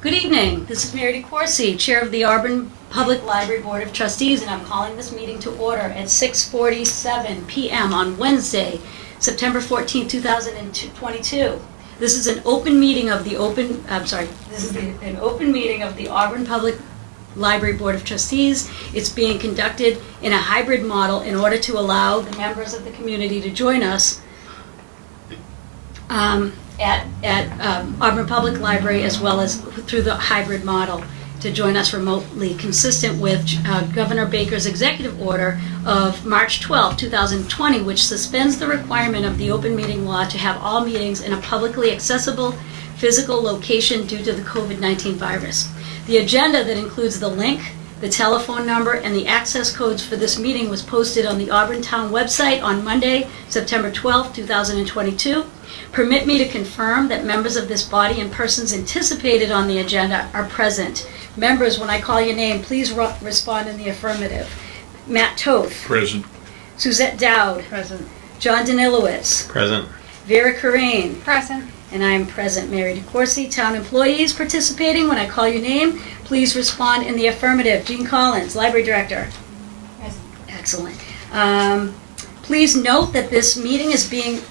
Good evening. This is Mary DeCourcy, Chair of the Auburn Public Library Board of Trustees, and I'm calling this meeting to order at 6:47 p.m. on Wednesday, September 14, 2022. This is an open meeting of the an open meeting of the Auburn Public Library Board of Trustees. It's being conducted in a hybrid model in order to allow the members of the community to join us at Auburn Public Library, as well as through the hybrid model, to join us remotely, consistent with Governor Baker's executive order of March 12, 2020, which suspends the requirement of the open meeting law to have all meetings in a publicly accessible physical location due to the COVID-19 virus. The agenda that includes the link, the telephone number, and the access codes for this meeting was posted on the Auburn Town website on Monday, September 12, 2022. Permit me to confirm that members of this body and persons anticipated on the agenda are present. Members, when I call your name, please respond in the affirmative. Matt Toth. Present. Suzette Dowd. Present. John Danilowitz. Present. Vera Corain. Present. And I am present. Mary DeCourcy. Town employees participating, when I call your name, please respond in the affirmative. Jean Collins, Library Director. Present. Excellent. Please note that this meeting is being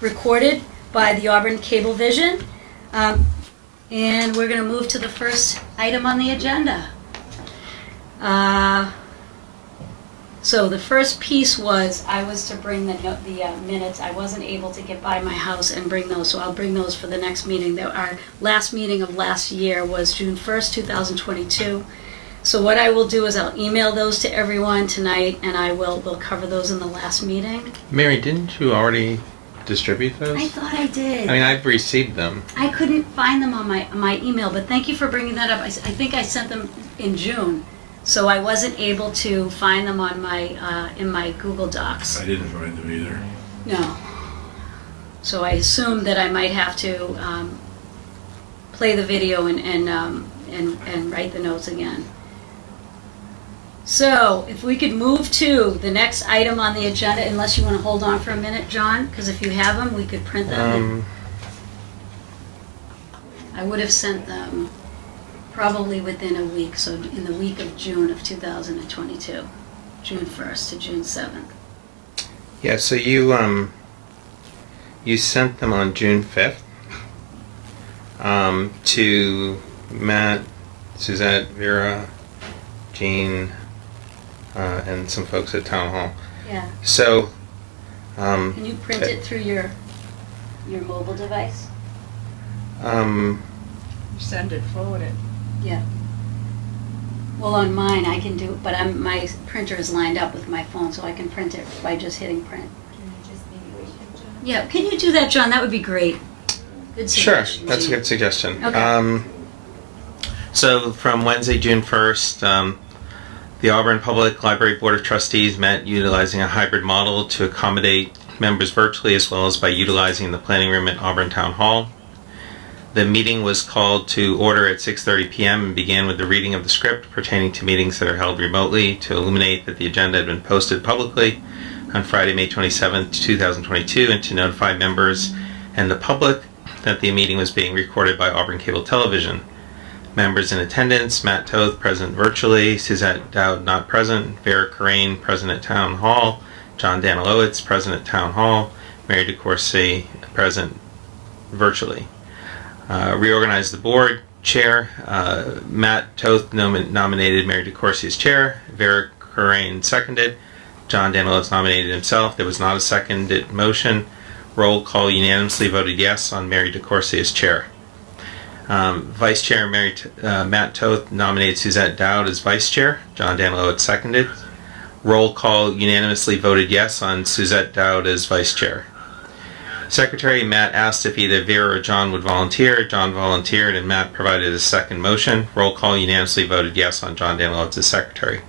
recorded by the Auburn Cablevision. And we're going to move to the first item on the agenda. So the first piece was I was to bring the minutes. I wasn't able to get by my house and bring those, so I'll bring those for the next meeting. Our last meeting of last year was June 1st, 2022. So what I will do is I'll email those to everyone tonight, and we'll cover those in the last meeting. Mary, didn't you already distribute those? I thought I did. I mean, I've received them. I couldn't find them on my email, but thank you for bringing that up. I think I sent them in June, so I wasn't able to find them on my in my Google Docs. I didn't find them either. No. So I assumed that I might have to play the video and write the notes again. So, if we could move to the next item on the agenda, unless you want to hold on for a minute, John, because if you have them, we could print them. I would have sent them probably within a week, so in the week of June of 2022, June 1st to June 7th. Yeah, so you sent them on June 5th to Matt, Suzette, Vera, Jean, and some folks at Town Hall. Yeah. So, can you print it through your mobile device? Send it, forward it. Yeah. Well, on mine I can do, but my printer is lined up with my phone, so I can print it by just hitting print. Can you just maybe wait for John? Yeah, can you do that, John? That would be great. Good sure, suggestion. that's a good suggestion. Okay. So from Wednesday, June 1st, the Auburn Public Library Board of Trustees met utilizing a hybrid model to accommodate members virtually, as well as by utilizing the planning room at Auburn Town Hall. The meeting was called to order at 6:30 p.m. and began with the reading of the script pertaining to meetings that are held remotely, to illuminate that the agenda had been posted publicly on Friday, May 27th, 2022, and to notify members and the public that the meeting was being recorded by Auburn Cable Television. Members in attendance: Matt Toth, present virtually; Suzette Dowd, not present; Vera Corain, present at Town Hall; John Danilowitz, present at Town Hall; Mary DeCourcy, present virtually. Reorganized the board. Chair: Matt Toth nominated Mary DeCourcy as chair. Vera Corain seconded. John Danilowitz nominated himself. There was not a seconded motion. Roll call: unanimously voted yes on Mary DeCourcy as chair. Vice Chair Matt Toth nominated Suzette Dowd as Vice Chair. John Danilowitz seconded. Roll call: unanimously voted yes on Suzette Dowd as Vice Chair. Secretary: Matt asked if either Vera or John would volunteer. John volunteered, and Matt provided a second motion. Roll call: unanimously voted yes on John Danilowitz as Secretary.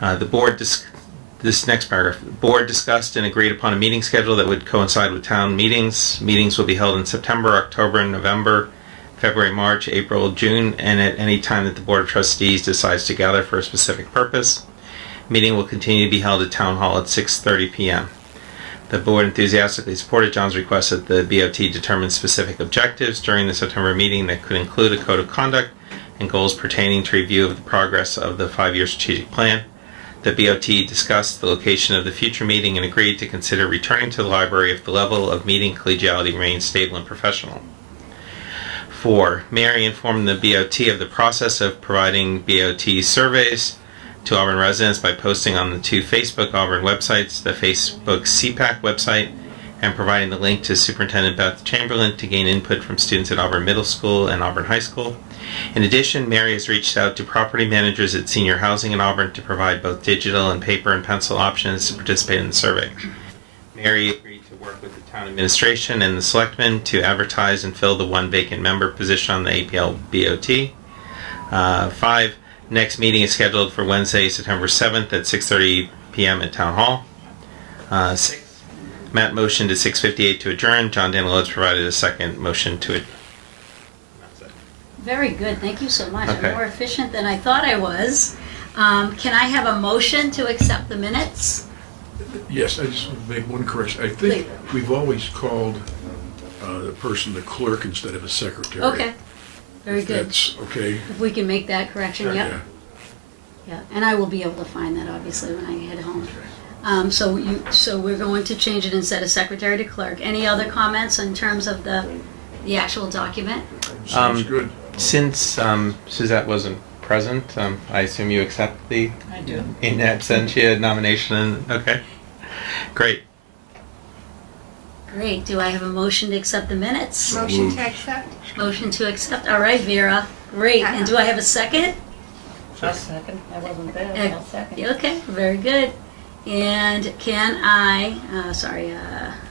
The board This next paragraph. The board discussed and agreed upon a meeting schedule that would coincide with town meetings. Meetings will be held in September, October, November, February, March, April, June, and at any time that the Board of Trustees decides to gather for a specific purpose. Meeting will continue to be held at Town Hall at 6:30 p.m. The board enthusiastically supported John's request that the BOT determine specific objectives during the September meeting that could include a code of conduct and goals pertaining to review of the progress of the 5-year strategic plan. The BOT discussed the location of the future meeting and agreed to consider returning to the library if the level of meeting collegiality remains stable and professional. 4. Mary informed the BOT of the process of providing BOT surveys to Auburn residents by posting on the 2 Facebook Auburn websites, the Facebook CPAC website, and providing the link to Superintendent Beth Chamberlain to gain input from students at Auburn Middle School and Auburn High School. In addition, Mary has reached out to property managers at senior housing in Auburn to provide both digital and paper and pencil options to participate in the survey. Mary agreed to work with the town administration and the selectmen to advertise and fill the 1 vacant member position on the APL BOT. 5. Next meeting is scheduled for Wednesday, September 7th at 6:30 p.m. at Town Hall. 6. Matt motioned at 6:58 to adjourn. John Danilowitz provided a second motion to adjourn. Very good. Thank you so much. Okay. I'm more efficient than I thought I was. Can I have a motion to accept the minutes? Yes, I just want to make one correction. I think we've always called the person the clerk instead of a secretary. Okay. Very good. That's okay. If we can make that correction, yep. Yeah. Yeah, and I will be able to find that obviously when I head home. So we're going to change it instead of secretary to clerk. Any other comments in terms of the actual document? Sounds good. Since Suzette wasn't present, I assume you accept the I do. in absentia nomination. Okay, great. Great. Do I have a motion to accept the minutes? Motion to accept? Motion to accept. All right, Vera. Great. And do I have a second? I'll second. I wasn't there. I'll second. Okay, very good. And can I,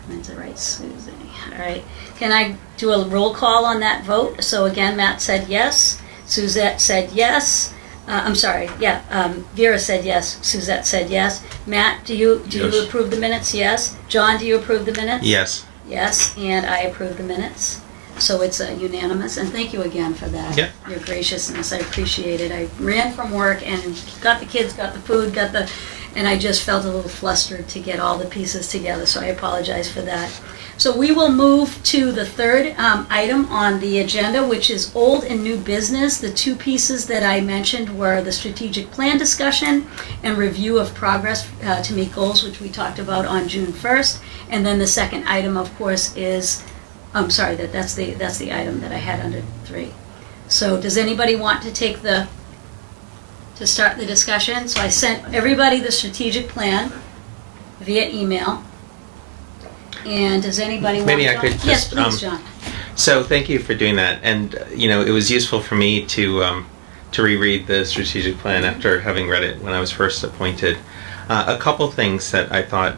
meant to write Susie. All right. Can I do a roll call on that vote? So again, Matt said yes. Suzette said yes. Vera said yes. Suzette said yes. Matt, do you Yes. approve the minutes? Yes. John, do you approve the minutes? Yes. Yes, and I approve the minutes. So it's unanimous, and thank you again for that. Yeah. Your graciousness, I appreciate it. I ran from work and got the kids, got the food, and I just felt a little flustered to get all the pieces together, so I apologize for that. So we will move to the third item on the agenda, which is old and new business. The 2 pieces that I mentioned were the strategic plan discussion and review of progress to meet goals, which we talked about on June 1st. And then the second item, of course, is, that's the item that I had under 3. So does anybody want to to start the discussion? So I sent everybody the strategic plan via email. And does anybody want Maybe to? I could Yes, just, please, John. So thank you for doing that, and it was useful for me to reread the strategic plan after having read it when I was first appointed. A couple things that I thought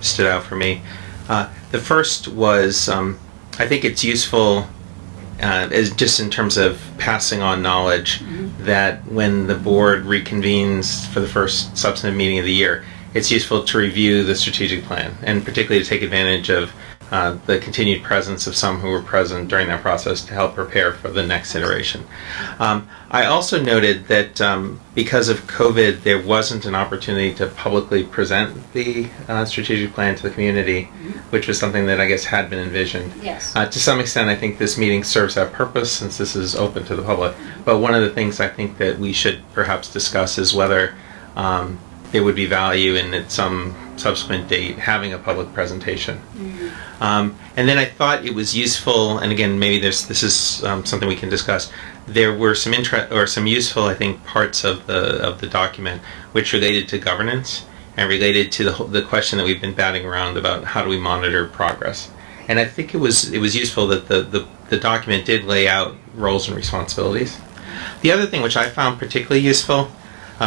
stood out for me. The first was I think it's useful as just in terms of passing on knowledge that when the board reconvenes for the first substantive meeting of the year, it's useful to review the strategic plan, and particularly to take advantage of the continued presence of some who were present during that process to help prepare for the next iteration. I also noted that because of COVID, there wasn't an opportunity to publicly present the strategic plan to the community, which was something that I guess had been envisioned. Yes. To some extent, I think this meeting serves that purpose since this is open to the public. But one of the things I think that we should perhaps discuss is whether there would be value in at some subsequent date having a public presentation. And then I thought it was useful, and again, maybe this is something we can discuss. There were some useful, I think, parts of the document which related to governance and related to the question that we've been batting around about how do we monitor progress. And I think it was useful that the document did lay out roles and responsibilities. The other thing which I found particularly useful,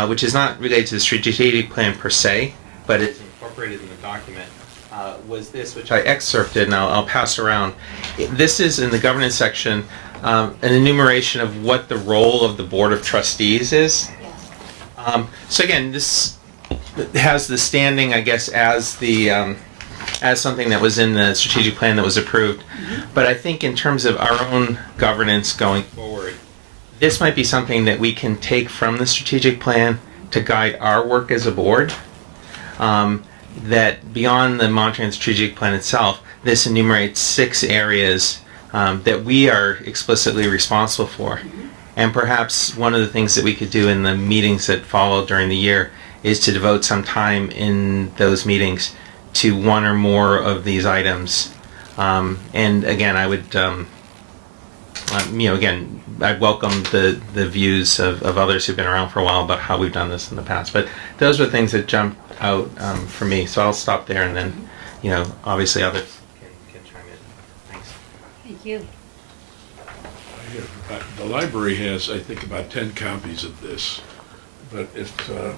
which is not related to the strategic plan per se, but it's incorporated in the document, was this, which I excerpted, and I'll pass around. This is in the governance section, an enumeration of what the role of the Board of Trustees is. So again, this has the standing, I guess, as something that was in the strategic plan that was approved. But I think in terms of our own governance going forward, this might be something that we can take from the strategic plan to guide our work as a board. that beyond the monitoring and strategic plan itself, this enumerates 6 areas that we are explicitly responsible for. And perhaps one of the things that we could do in the meetings that follow during the year is to devote some time in those meetings to one or more of these items. And again, I would, again, I welcome the views of others who've been around for a while about how we've done this in the past. But those were things that jumped out for me. So I'll stop there, and then, obviously others can chime in. Thanks. Thank you. The library has, I think, about 10 copies of this, but if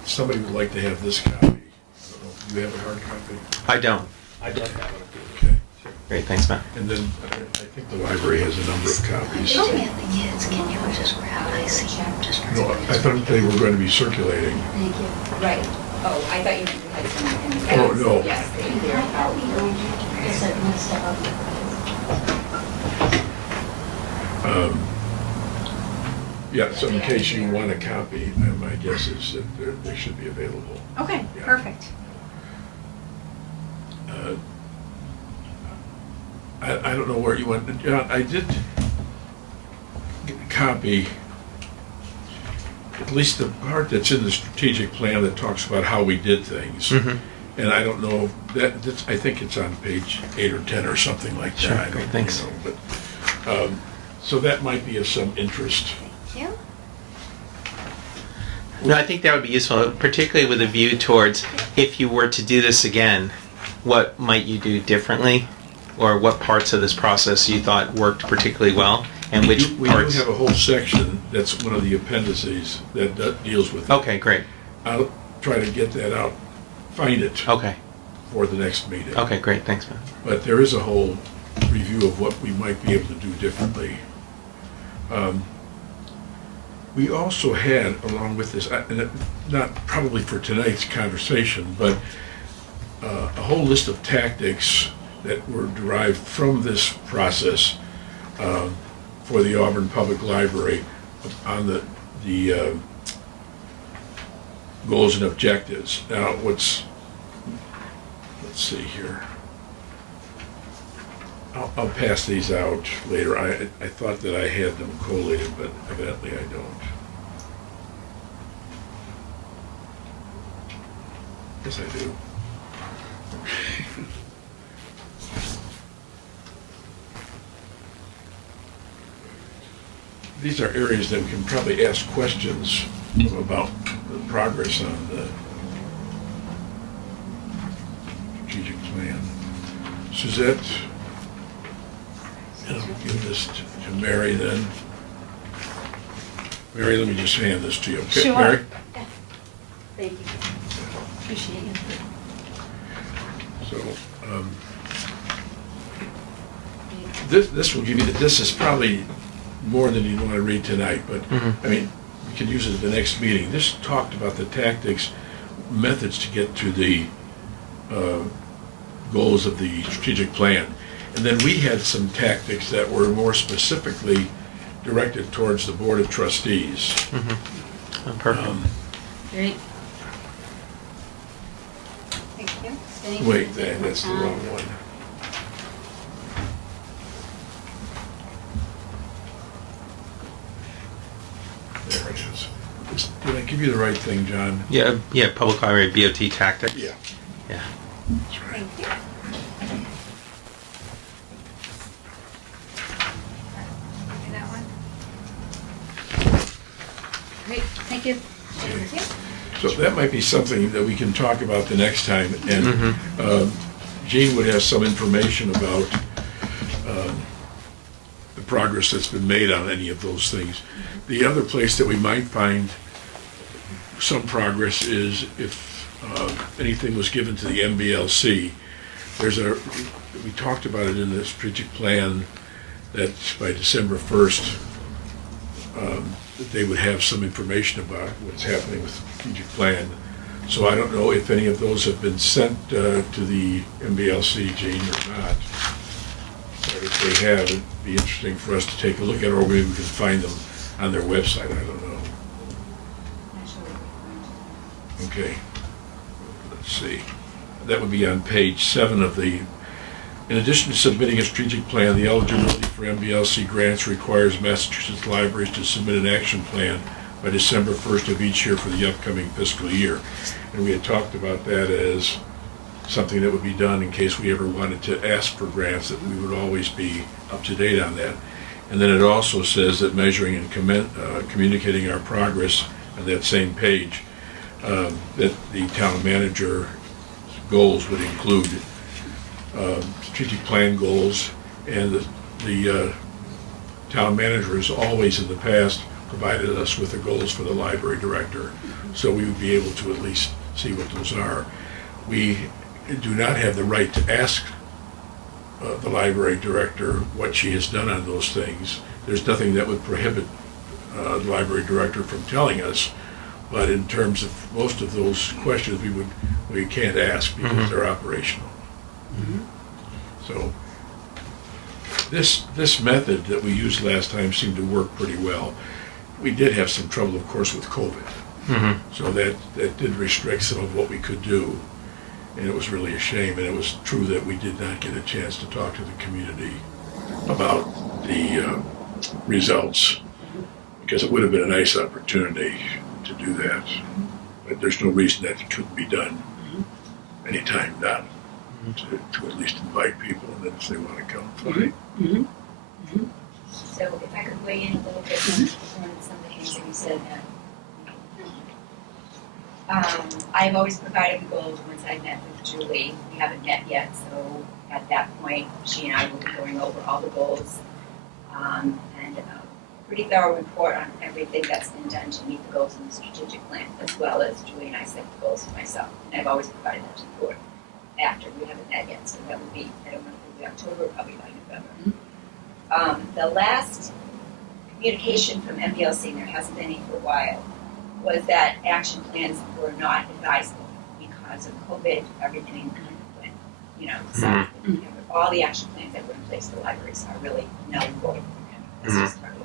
somebody would like to have this copy, I don't know, do you have a hard copy? I don't. I'd love that one. Okay. Sure. Great, thanks, Matt. And then I think the library has a number of copies. Oh, yeah, the kids, can you just grab, I see, just for No, I thought they were going to be circulating. Thank you. Right. Oh, I thought you had some in the Oh, bags. no. Yes, they're out. Yes, I want to step up. Yeah, so in case you want a copy, my guess is that they should be available. Okay, Yeah. perfect. I don't know where you went, John, I did get a copy, at least the part that's in the strategic plan that talks about how we did things. Mm-hmm. And I don't know, I think it's on page 8 or 10 or something like that. Sure, I don't, great, thanks. But, so that might be of some interest. Yeah. No, I think that would be useful, particularly with a view towards if you were to do this again, what might you do differently? Or what parts of this process you thought worked particularly well, and which We parts? do have a whole section that's one of the appendices that deals with it. Okay, great. I'll try to get that out, find it Okay. for the next meeting. Okay, great. Thanks, man. But there is a whole review of what we might be able to do differently. We also had, along with this, not probably for tonight's conversation, but a whole list of tactics that were derived from this process for the Auburn Public Library on the goals and objectives. Now, let's see here. I'll pass these out later. I thought that I had them collated, but evidently I don't. Yes, I do. These are areas that we can probably ask questions about the progress on the strategic plan. Suzette, and I'll give this to Mary then. Mary, let me just hand this to you. Okay, Sure. Mary? Thank you. Appreciate you. So, this will give you, this is probably more than you'd want to read tonight, but, I mean, we can use it at the next meeting. This talked about the tactics, methods to get to the goals of the strategic plan. And then we had some tactics that were more specifically directed towards the Board of Trustees. Oh, perfect. Great. Thank you. Thank you. Wait, that's the wrong one. There it is. Did I give you the right thing, John? Yeah, public library BOT tactics. Yeah. Yeah. That's right. Thank you. Copy that one. Great, thank you. Thank you. So that might be something that we can talk about the next time. And Jean would have some information about the progress that's been made on any of those things. The other place that we might find some progress is if anything was given to the MBLC. We talked about it in the strategic plan that by December 1st, that they would have some information about what's happening with the strategic plan. So I don't know if any of those have been sent to the MBLC, Jean, or not. But if they have, it'd be interesting for us to take a look at, or maybe we can find them on their website, I don't know. Okay, let's see. that would be on page 7 of the, in addition to submitting a strategic plan, the eligibility for MBLC grants requires Massachusetts libraries to submit an action plan by December 1st of each year for the upcoming fiscal year. And we had talked about that as something that would be done in case we ever wanted to ask for grants, that we would always be up to date on that. And then it also says that measuring and communicating our progress on that same page, that the town manager goals would include strategic plan goals, and the town manager has always in the past provided us with the goals for the library director, so we would be able to at least see what those are. We do not have the right to ask the library director what she has done on those things. There's nothing that would prohibit the library director from telling us, but in terms of most of those questions, we can't ask because they're operational. So this method that we used last time seemed to work pretty well. We did have some trouble, of course, with COVID, so that did restrict some of what we could do, and it was really a shame. And it was true that we did not get a chance to talk to the community about the results, because it would have been a nice opportunity to do that. But there's no reason that it couldn't be done anytime now, to at least invite people, and then if they want to come, fine. So if I could weigh in a little bit on some of the things that you said, I've always provided the goals once I met with Julie. We haven't met yet, so at that point, she and I will be going over all the goals, and pretty thorough report on everything that's been done to meet the goals in the strategic plan, as well as Julie and I set the goals for myself. And I've always provided that to the board after. We haven't met yet, so that would be, I don't know if it will be October, probably by November. The last communication from MBLC, and there hasn't been any for a while, was that action plans were not advisable because of COVID. Everything kind of went, south. All the action plans that were in place for the libraries are really null and void. Let's just start over.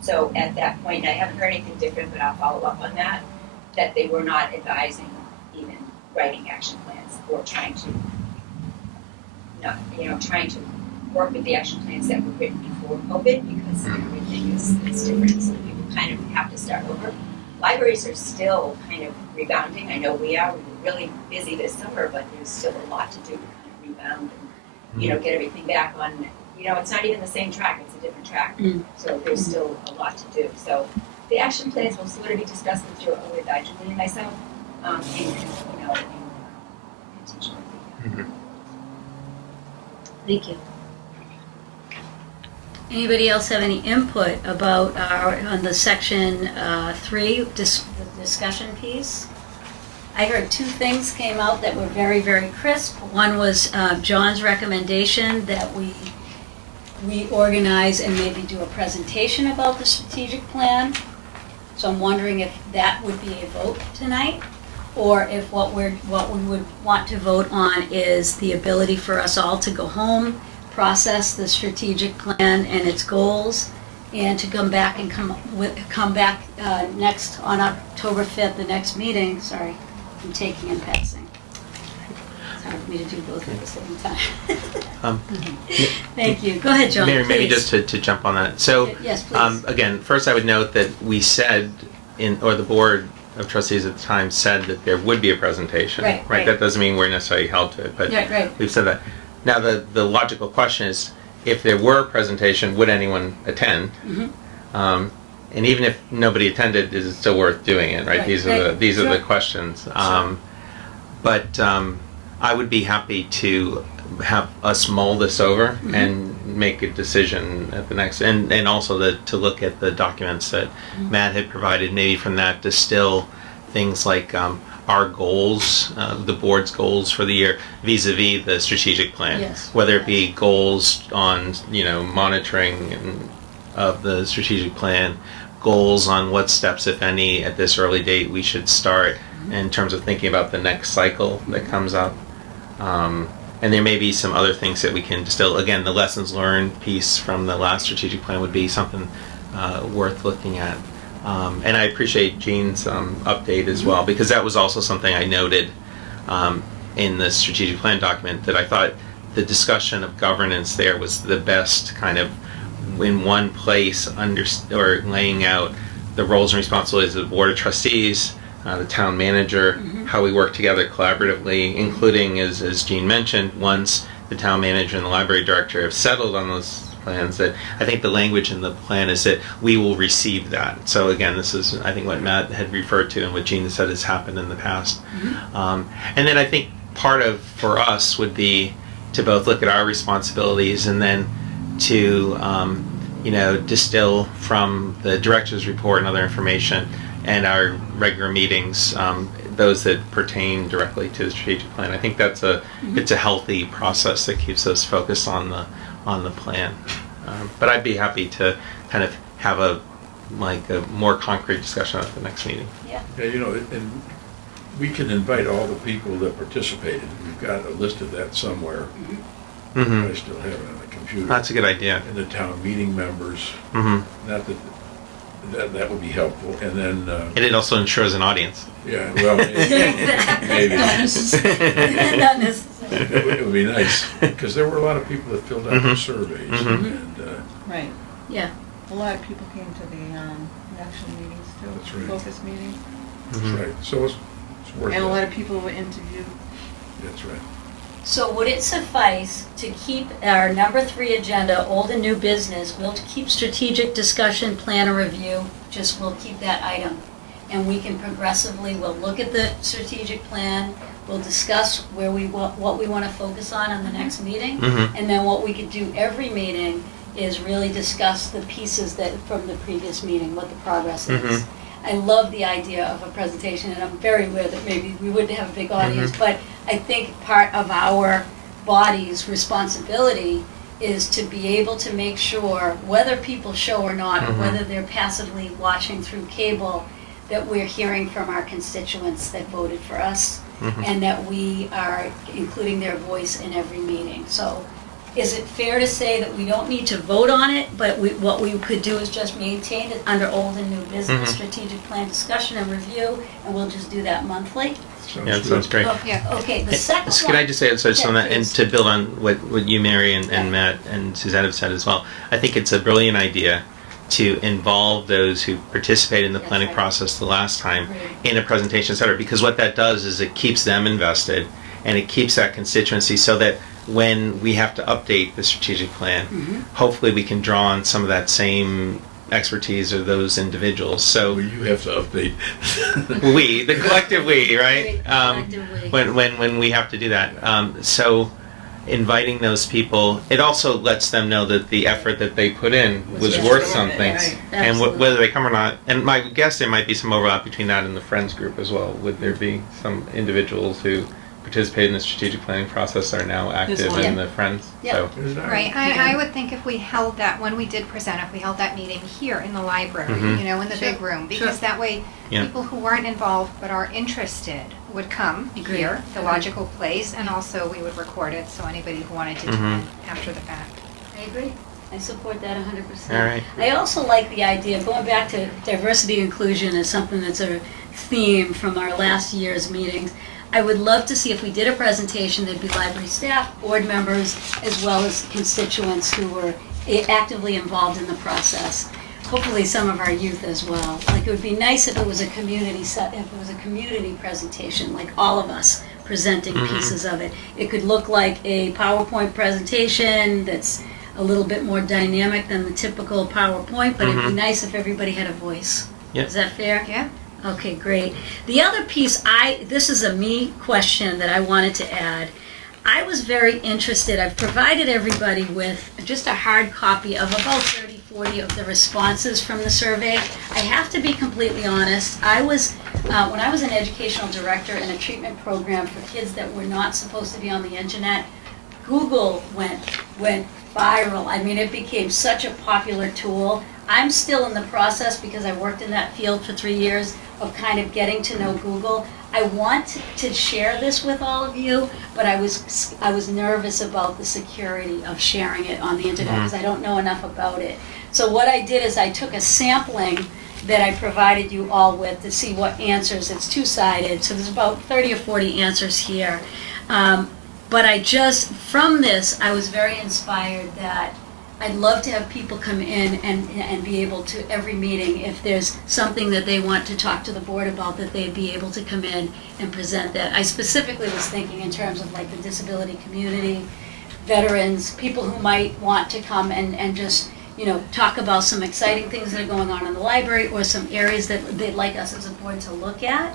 So at that point, and I haven't heard anything different, but I'll follow up on that they were not advising even writing action plans or trying to work with the action plans that were written before COVID, because everything is different, so we would kind of have to start over. Libraries are still kind of rebounding. I know we are. We were really busy this summer, but there's still a lot to do to kind of rebound and, get everything back on. It's not even the same track. It's a different track. So there's still a lot to do. So the action plans will sort of be discussed with Julie and myself, and continue. Thank you. Anybody else have any input about on the section 3, the discussion piece? I heard 2 things came out that were very, very crisp. One was John's recommendation that we reorganize and maybe do a presentation about the strategic plan. So I'm wondering if that would be a vote tonight, or if what we would want to vote on is the ability for us all to go home, process the strategic plan and its goals, and to come back next on October 5th, the next meeting. Sorry, I'm taking and passing. It's hard for me to do both at the same time. Thank you. Go ahead, John. Mary, maybe please. just to jump on that. So, Yes, please. again, first I would note that we said, or the board of trustees at the time said that there would be a presentation. Right. That doesn't mean we're necessarily held to it, but Right. we've said that. Now, the logical question is, if there were a presentation, would anyone attend? And even if nobody attended, is it still worth doing it? Right. These are the questions. But I would be happy to have us mull this over and make a decision at the next, and also to look at the documents that Matt had provided, maybe from that distill things like our goals, the board's goals for the year vis-a-vis the strategic plan. Yes. Whether it be goals on monitoring of the strategic plan, goals on what steps, if any, at this early date we should start in terms of thinking about the next cycle that comes up. And there may be some other things that we can distill. Again, the lessons learned piece from the last strategic plan would be something worth looking at. And I appreciate Jean's update as well, because that was also something I noted. in the strategic plan document that I thought the discussion of governance there was the best kind of in one place or laying out the roles and responsibilities of the Board of Trustees, the town manager, how we work together collaboratively, including, as Jean mentioned, once the town manager and the library director have settled on those plans, that I think the language in the plan is that we will receive that. So again, this is, I think, what Matt had referred to and what Jean said has happened in the past. And then I think part of, for us, would be to both look at our responsibilities and then to distill from the director's report and other information and our regular meetings, those that pertain directly to the strategic plan. I think that's it's a healthy process that keeps us focused on the plan. But I'd be happy to kind of have a more concrete discussion at the next meeting. Yeah. Yeah, and we can invite all the people that participated. We've got a list of that somewhere. I still have it on the computer. That's a good idea. And the town meeting members. Not that would be helpful. And then. And it also ensures an audience. Yeah, well, maybe. Not necessarily. It would be nice, because there were a lot of people that filled out the surveys. And, Right. Yeah. A lot of people came to the action meetings too. That's right. Focus meetings. that's right. So it's worth it. And a lot of people were interviewed. That's right. So would it suffice to keep our number 3 agenda, old and new business, we'll keep strategic discussion, plan, and review, we'll keep that item. And we can progressively, we'll look at the strategic plan, we'll discuss what we want to focus on the next meeting. And then what we could do every meeting is really discuss the pieces that from the previous meeting, what the progress is. I love the idea of a presentation, and I'm very aware that maybe we wouldn't have a big audience, but I think part of our body's responsibility is to be able to make sure, whether people show or not, or whether they're passively watching through cable, that we're hearing from our constituents that voted for us, and that we are including their voice in every meeting. So is it fair to say that we don't need to vote on it, but what we could do is just maintain it under old and new business, strategic plan discussion and review, and we'll just do that monthly? Yeah, that sounds great. Okay, the second one. Can I just say on that, and please. to build on what you, Mary, and Matt and Suzette have said as well, I think it's a brilliant idea to involve those who participated in the That's planning right. process the last time Right. in a presentation, et cetera, because what that does is it keeps them invested and it keeps that constituency so that when we have to update the strategic plan, hopefully we can draw on some of that same expertise of those individuals. So Well, you have to update. the collective we, right? Collectively. When we have to do that. So inviting those people, it also lets them know that the effort that they put in was Was worth worth something. it, right. And Absolutely. whether they come or not, and my guess there might be some overlap between that and the Friends group as well. Would there be some individuals who participated in the strategic planning process are now active one. in the Friends? Yeah. So, Right, I would think if we held that, when we did present, if we held that meeting here in the library, Mhm. in the big room, because that way, Yeah. people who weren't involved but are interested would come Agreed. here, the logical place, and also we would record it, so anybody who wanted to tune in after the fact. I agree. I support that 100%. All right. I also like the idea, going back to diversity and inclusion as something that's a theme from our last year's meetings. I would love to see if we did a presentation, there'd be library staff, board members, as well as constituents who were actively involved in the process. Hopefully some of our youth as well. Like, it would be nice if it was a community presentation, like all of us presenting pieces of it. It could look like a PowerPoint presentation that's a little bit more dynamic than the typical PowerPoint, but it'd be nice if everybody had a voice. Yep. Is that fair? Yeah? Okay, great. The other piece, this is a me question that I wanted to add. I was very interested, I've provided everybody with just a hard copy of about 30, 40 of the responses from the survey. I have to be completely honest, when I was an educational director in a treatment program for kids that were not supposed to be on the internet, Google went viral. I mean, it became such a popular tool. I'm still in the process, because I worked in that field for 3 years, of kind of getting to know Google. I want to share this with all of you, but I was nervous about the security of sharing it on the internet, because I don't know enough about it. So what I did is I took a sampling that I provided you all with to see what answers. It's two-sided, so there's about 30 or 40 answers here. But from this, I was very inspired that I'd love to have people come in and be able to, every meeting, if there's something that they want to talk to the board about, that they'd be able to come in and present that. I specifically was thinking in terms of like the disability community, veterans, people who might want to come and just, talk about some exciting things that are going on in the library or some areas that they'd like us as a board to look at.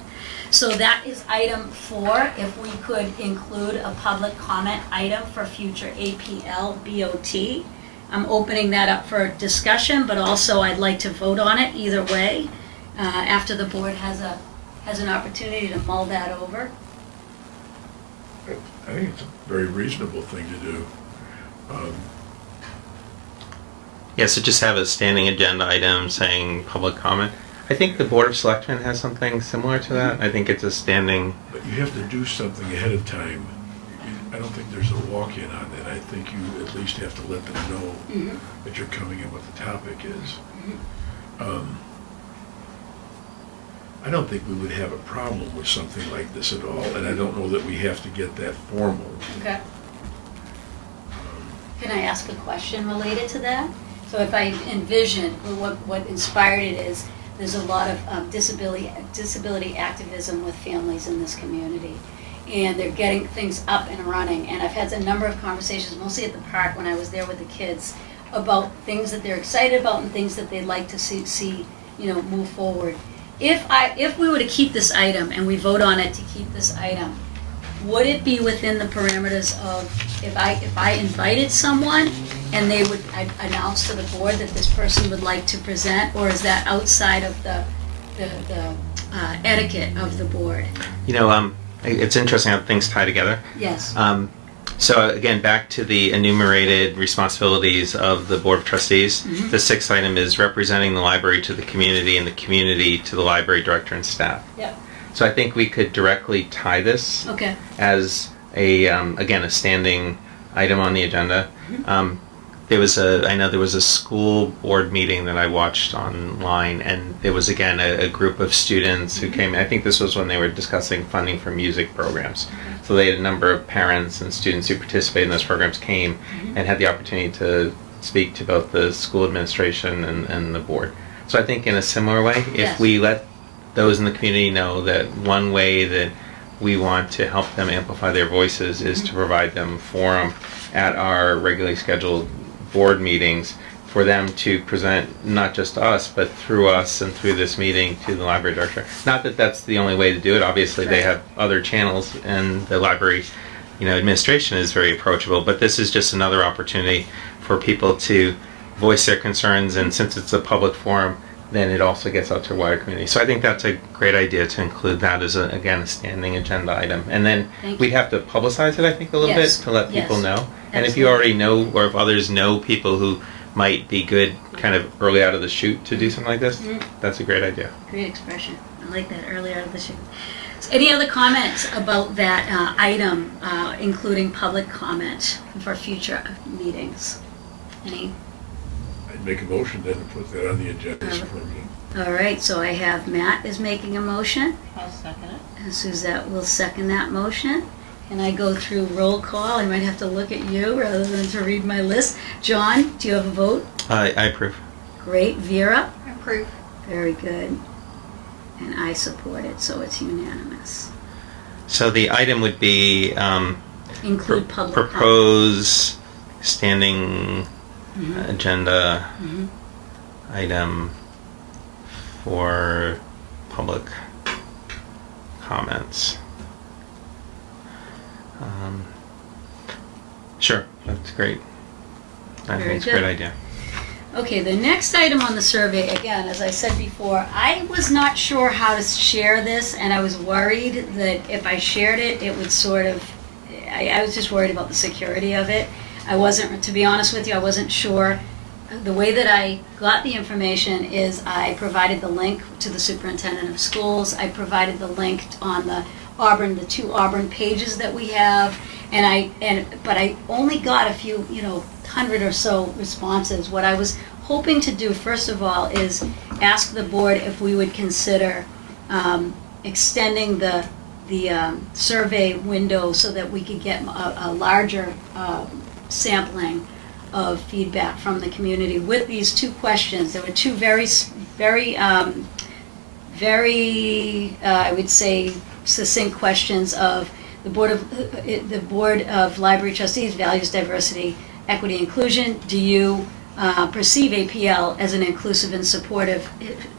So that is item 4, if we could include a public comment item for future APL BOT. I'm opening that up for discussion, but also I'd like to vote on it either way, after the board has an opportunity to mull that over. I think it's a very reasonable thing to do. Yeah, so just have a standing agenda item saying public comment. I think the Board of Selectmen has something similar to that. I think it's a standing. But you have to do something ahead of time. I don't think there's a walk-in on that. I think you at least have to let them know that you're coming in what the topic is. I don't think we would have a problem with something like this at all, and I don't know that we have to get that formal. Okay. Can I ask a question related to that? So if I envision, what inspired it is, there's a lot of disability activism with families in this community. And they're getting things up and running. And I've had a number of conversations, mostly at the park when I was there with the kids, about things that they're excited about and things that they'd like to see move forward. If we were to keep this item and we vote on it to keep this item, would it be within the parameters of if I invited someone and they would announce to the board that this person would like to present, or is that outside of the etiquette of the board? It's interesting how things tie together. Yes. So again, back to the enumerated responsibilities of the Board of Trustees. The 6th item is representing the library to the community and the community to the library director and staff. Yep. So I think we could directly tie this Okay. as a standing item on the agenda. I know there was a school board meeting that I watched online, and there was again a group of students who came. I think this was when they were discussing funding for music programs. So they had a number of parents and students who participated in those programs came and had the opportunity to speak to both the school administration and the board. So I think in a similar way, if we let those in the community know that one way that we want to help them amplify their voices is to provide them forum at our regularly scheduled board meetings for them to present not just to us, but through us and through this meeting to the library director. Not that that's the only way to do it. Obviously, they have other channels, and the library, administration is very approachable. But this is just another opportunity for people to voice their concerns, and since it's a public forum, then it also gets out to a wider community. So I think that's a great idea to include that as a standing agenda item. And then we'd have to publicize it, I think, a little bit to let people know. And if you already know, or if others know people who might be good kind of early out of the chute to do something like this, that's a great idea. Great expression. I like that, early out of the chute. So any other comments about that item, including public comment for future meetings? Any? I'd make a motion then to put that on the agenda for a meeting. All right, so I have Matt is making a motion, I'll second it. and Suzette will second that motion. And I go through roll call. I might have to look at you rather than to read my list. John, do you have a vote? I approve. Great. Vera? Approve. Very good. And I support it, so it's unanimous. So the item would be Include public comment. propose standing agenda item for public comments. Sure, that's great. I Very think it's a good. great idea. Okay, the next item on the survey, again, as I said before, I was not sure how to share this, and I was worried that if I shared it, it would sort of, I was just worried about the security of it. I wasn't, to be honest with you, I wasn't sure. The way that I got the information is I provided the link to the superintendent of schools. I provided the link on the two Auburn pages that we have, but I only got a few, 100 or so responses. What I was hoping to do, first of all, is ask the board if we would consider extending the survey window so that we could get a larger sampling of feedback from the community with these two questions. There were two very, I would say, succinct questions of the Board of Library Trustees values diversity, equity, inclusion. Do you perceive APL as an inclusive and supportive,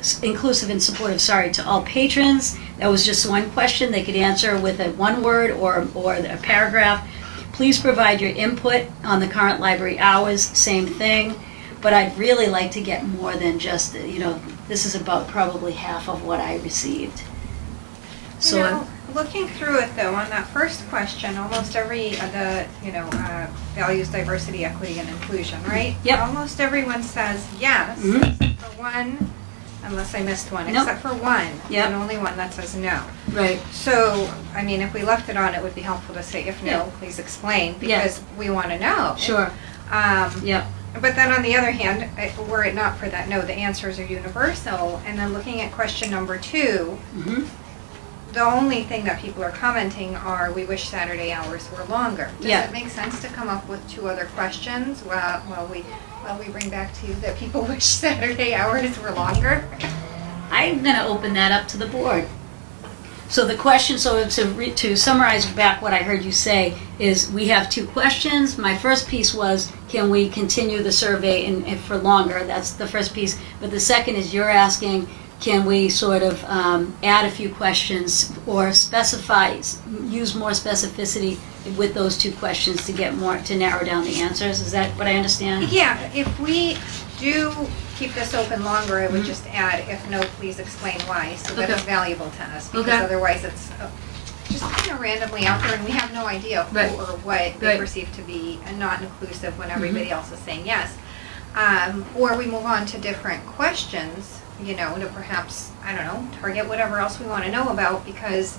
to all patrons? That was just one question. They could answer with a one word or a paragraph. Please provide your input on the current library hours, same thing. But I'd really like to get more than just, this is about probably half of what I received. So Looking through it though, on that first question, almost every, values diversity, equity, and inclusion, right? Yep. Almost everyone says yes, Mhm. except for one, unless I missed one, Nope. except for one, Yep. and only one that says no. right. So, I mean, if we left it on, it would be helpful to say, if no, Yeah. please explain, Yeah. because we want to know. Sure. Yep. But then on the other hand, were it not for that no, the answers are universal. And then looking at question number 2, Mm-hmm. the only thing that people are commenting are, we wish Saturday hours were longer. Does Yeah. it make sense to come up with 2 other questions while we bring back to you that people wish Saturday hours were longer? I'm going to open that up to the board. So the question, to summarize back what I heard you say, is we have 2 questions. My first piece was, can we continue the survey for longer? That's the first piece. But the second is you're asking, can we sort of add a few questions or use more specificity with those 2 questions to narrow down the answers? Is that what I understand? Yeah, if we do keep this open longer, I would just add, if no, please explain why, so that Okay. it's valuable to us. Because Okay. otherwise it's just kind of randomly out there and we have no idea who Right. or what they Right. perceive to be not inclusive when everybody else is saying yes. Or we move on to different questions, to perhaps, I don't know, target whatever else we want to know about, because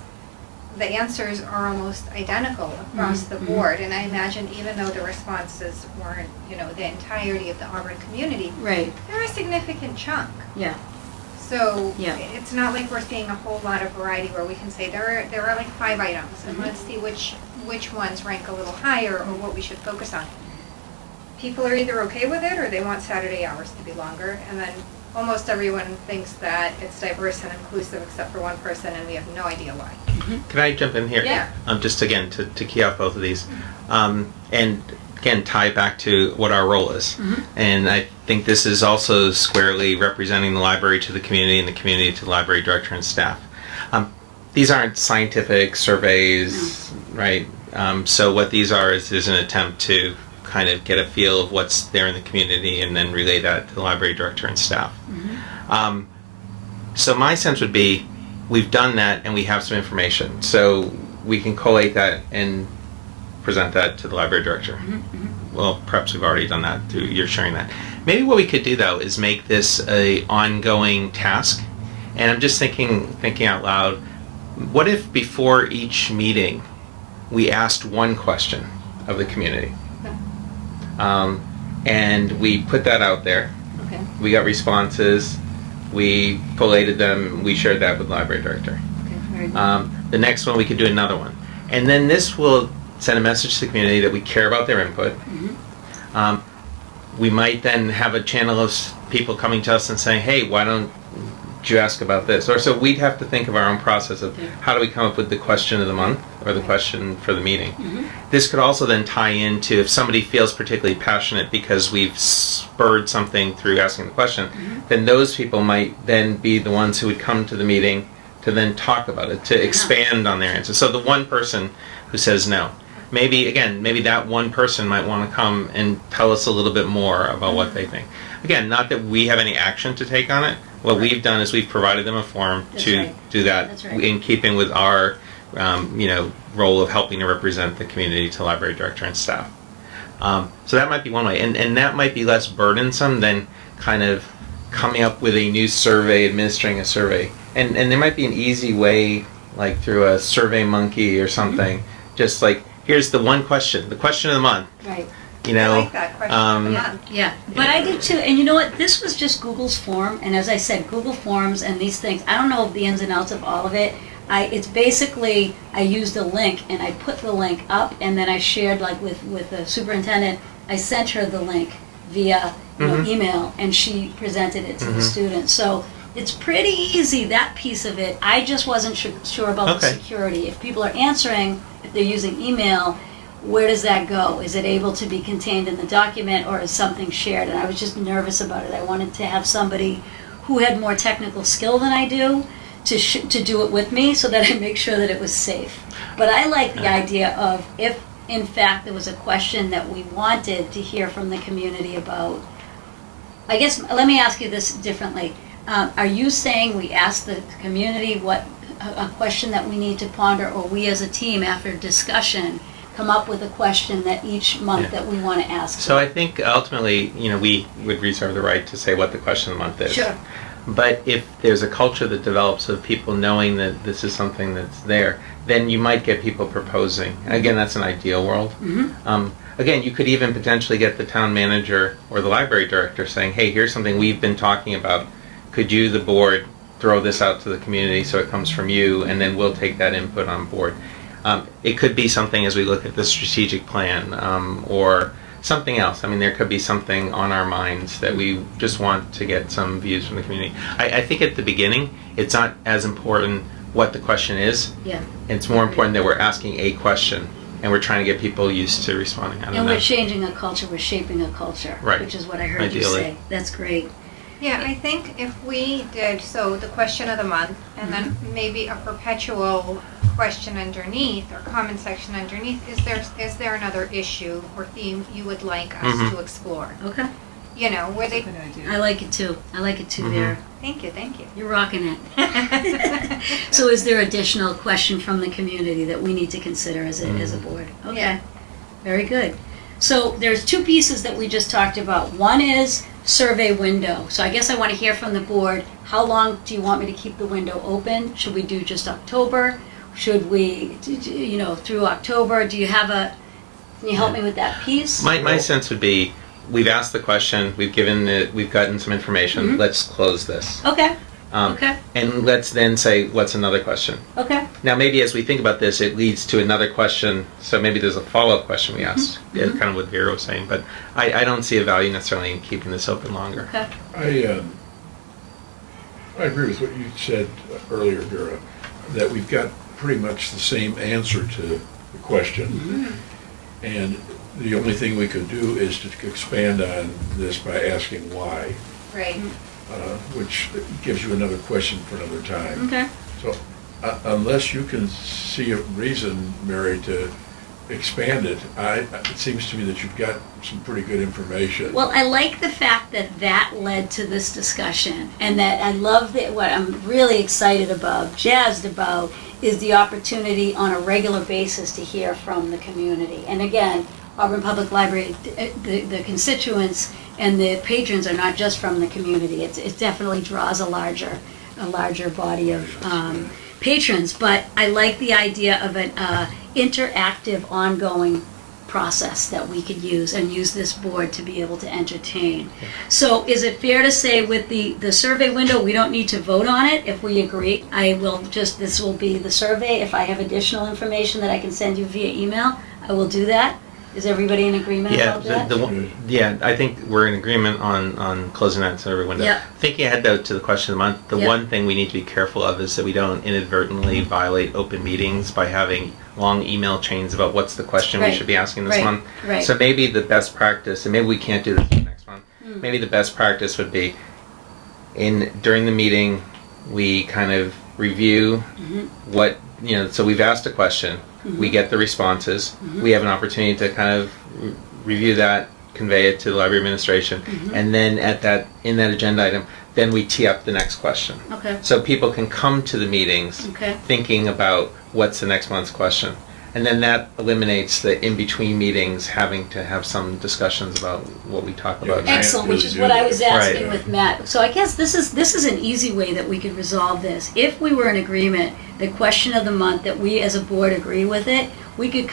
the answers are almost identical across the board. And I imagine even though the responses weren't, the entirety of the Auburn community, Right. they're a significant chunk. Yeah. So Yeah. it's not like we're seeing a whole lot of variety where we can say there are like 5 items, and Mhm. let's see which ones rank a little higher or what we should focus on. People are either okay with it or they want Saturday hours to be longer, and then almost everyone thinks that it's diverse and inclusive except for one person, and we have no idea why. Can I jump in here? Yeah. Just again, to key off both of these. And again, tie back to what our role is. Mhm. And I think this is also squarely representing the library to the community and the community to the library director and staff. These aren't scientific surveys, right? So what these are is an attempt to kind of get a feel of what's there in the community and then relay that to the library director and staff. So my sense would be, we've done that and we have some information. So we can collate that and present that to the library director. Well, perhaps we've already done that through your sharing that. Maybe what we could do though is make this a ongoing task. And I'm just thinking out loud, what if before each meeting we asked one question of the community? And we put that out there. Okay. We got responses. We collated them. We shared that with the library director. Okay. Very good. The next one, we could do another one. And then this will send a message to the community that we care about their input. We might then have a channel of people coming to us and saying, hey, why don't you ask about this? Or so we'd have to think of our own process of how do we come up with the question of the month or the question for the meeting. This could also then tie into if somebody feels particularly passionate because we've spurred something through asking the question, then those people might then be the ones who would come to the meeting to then talk about it, to expand on their answer. So the one person who says no, maybe that one person might want to come and tell us a little bit more about what they think. Again, not that we have any action to take on it. What we've done is we've provided them a forum to do that in keeping with our role of helping to represent the community to library director and staff. So that might be one way, and that might be less burdensome than kind of coming up with a new survey, administering a survey. And there might be an easy way, like through a Survey Monkey or something, just like, here's the one question, the question of the month. Right. I like that question. Yeah, but I did too. And you know what? This was just Google's form. And as I said, Google Forms and these things, I don't know the ins and outs of all of it. It's basically, I used a link and I put the link up and then I shared like with the superintendent, I sent her the link via email and she presented it to the students. So it's pretty easy, that piece of it. I just wasn't sure about the Okay. security. If people are answering, if they're using email, where does that go? Is it able to be contained in the document or is something shared? And I was just nervous about it. I wanted to have somebody who had more technical skill than I do to do it with me so that I make sure that it was safe. But I like the idea of if, in fact, there was a question that we wanted to hear from the community about. I guess, let me ask you this differently. Are you saying we ask the community what a question that we need to ponder, or we as a team, after discussion, come up with a question that each month that we want to ask? So I think ultimately, we would reserve the right to say what the question of the month is. Sure. But if there's a culture that develops of people knowing that this is something that's there, then you might get people proposing. Again, that's an ideal world. Again, you could even potentially get the town manager or the library director saying, hey, here's something we've been talking about. Could you, the board, throw this out to the community so it comes from you, and then we'll take that input on board. It could be something as we look at the strategic plan, or something else. I mean, there could be something on our minds that we just want to get some views from the community. I think at the beginning, it's not as important what the question is. Yeah. It's more important that we're asking a question, and we're trying to get people used to responding. I don't And know. we're changing a culture, we're shaping a culture, Right. which is what I heard you Ideally. say. That's great. Yeah, I think if we did, so the question of the month, and then maybe a perpetual question underneath, or comment section underneath, is there another issue or theme you would like us to explore? Okay. Where they, Good idea. I like it too. Vera. thank you. You're rocking it. So is there additional question from the community that we need to consider as a board? Okay. Yeah. Very good. So there's two pieces that we just talked about. One is survey window. So I guess I want to hear from the board, how long do you want me to keep the window open? Should we do just October? Should we, through October? Do you have can you help me with that piece? My sense would be, we've asked the question, we've gotten some information, let's close this. Okay. Okay. And let's then say, what's another question? Okay. Now, maybe as we think about this, it leads to another question, so maybe there's a follow-up question we ask, kind of what Vera was saying, but I don't see a value necessarily in keeping this open longer. Okay. I agree with what you said earlier, Vera, that we've got pretty much the same answer to the question. And the only thing we could do is to expand on this by asking why, right, which gives you another question for another time. Okay. So unless you can see a reason, Mary, to expand it, it seems to me that you've got some pretty good information. Well, I like the fact that led to this discussion, and that I love that. What I'm really excited about, jazzed about, is the opportunity on a regular basis to hear from the community. And again, Auburn Public Library, the constituents and the patrons are not just from the community. It definitely draws a larger body of patrons. But I like the idea of an interactive, ongoing process that we could use, and use this board to be able to entertain. So is it fair to say with the survey window, we don't need to vote on it if we agree? This will be the survey. If I have additional information that I can send you via email, I will do that. Is everybody in agreement Yeah, about that? I think we're in agreement on closing that survey window. Yep. Thinking ahead though to the question of the month, the Yep. one thing we need to be careful of is that we don't inadvertently violate open meetings by having long email chains about what's the question we Right. should be asking this Right. month. Right. So maybe the best practice, and maybe we can't do this next month, maybe the best practice would be during the meeting we kind of review what, so we've asked a question, we get the responses, we have an opportunity to kind of review that, convey it to the library administration, and then in that agenda item, then we tee up the next question. Okay. So people can come to the meetings Okay. thinking about what's the next month's question. And then that eliminates the in-between meetings having to have some discussions about what we talk about. Yeah. Excellent, which is Really what do I was that. asking Right. with Matt. So I guess this is an easy way that we could resolve this. If we were in agreement, the question of the month, that we as a board agree with it, we could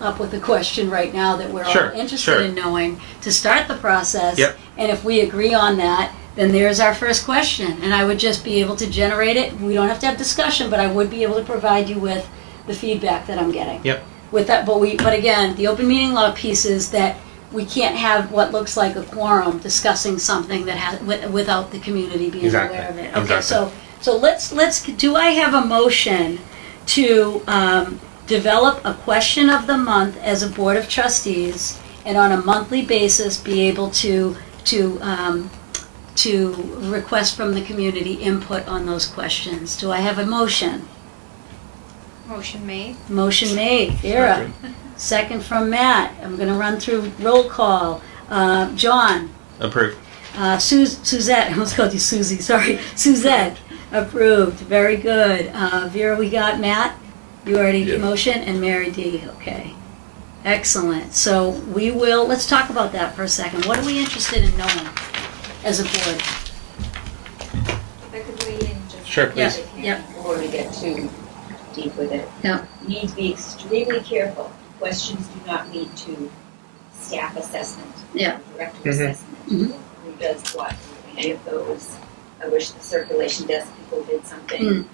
up with a question right now that we're Sure, all interested sure. in knowing to start the process. Yep. And if we agree on that, then there's our first question. And I would just be able to generate it. We don't have to have discussion, but I would be able to provide you with the feedback that I'm getting. Yep. With that, but again, the open meeting law piece is that we can't have what looks like a quorum discussing something that has, without the community being Exactly. aware of it. Okay, Exactly. so let's, do I have a motion to develop a question of the month as a board of trustees, and on a monthly basis be able to request from the community input on those questions? Do I have a motion? Motion made. Motion made. Vera. Second from Matt. I'm going to run through roll call. John. Approved. Suzette. I almost called you Susie. Sorry. Suzette. Approved. Very good. Vera, we got Matt. You already Yeah. motion, and Mary D. Okay. Excellent. So let's talk about that for a second. What are we interested in knowing as a board? If I could weigh in just. Sure, please. Yep. Before we get too deep with it. Yep. You need to be extremely careful. Questions do not lead to staff assessment. Yeah. Director Mhm. assessment. Mhm. Who does what? Any of those. I wish the circulation desk people did something.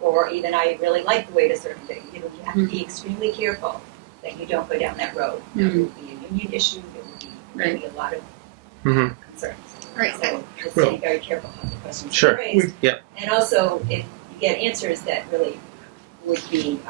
Or even I really like the way the circulation, you have to be extremely careful that you don't go down that road. That will be a union issue, there will be maybe a lot of Mm-hmm. concerns. Right. So just Well- be very careful how the questions Sure. are raised. Yep. And also, if you get answers that really would be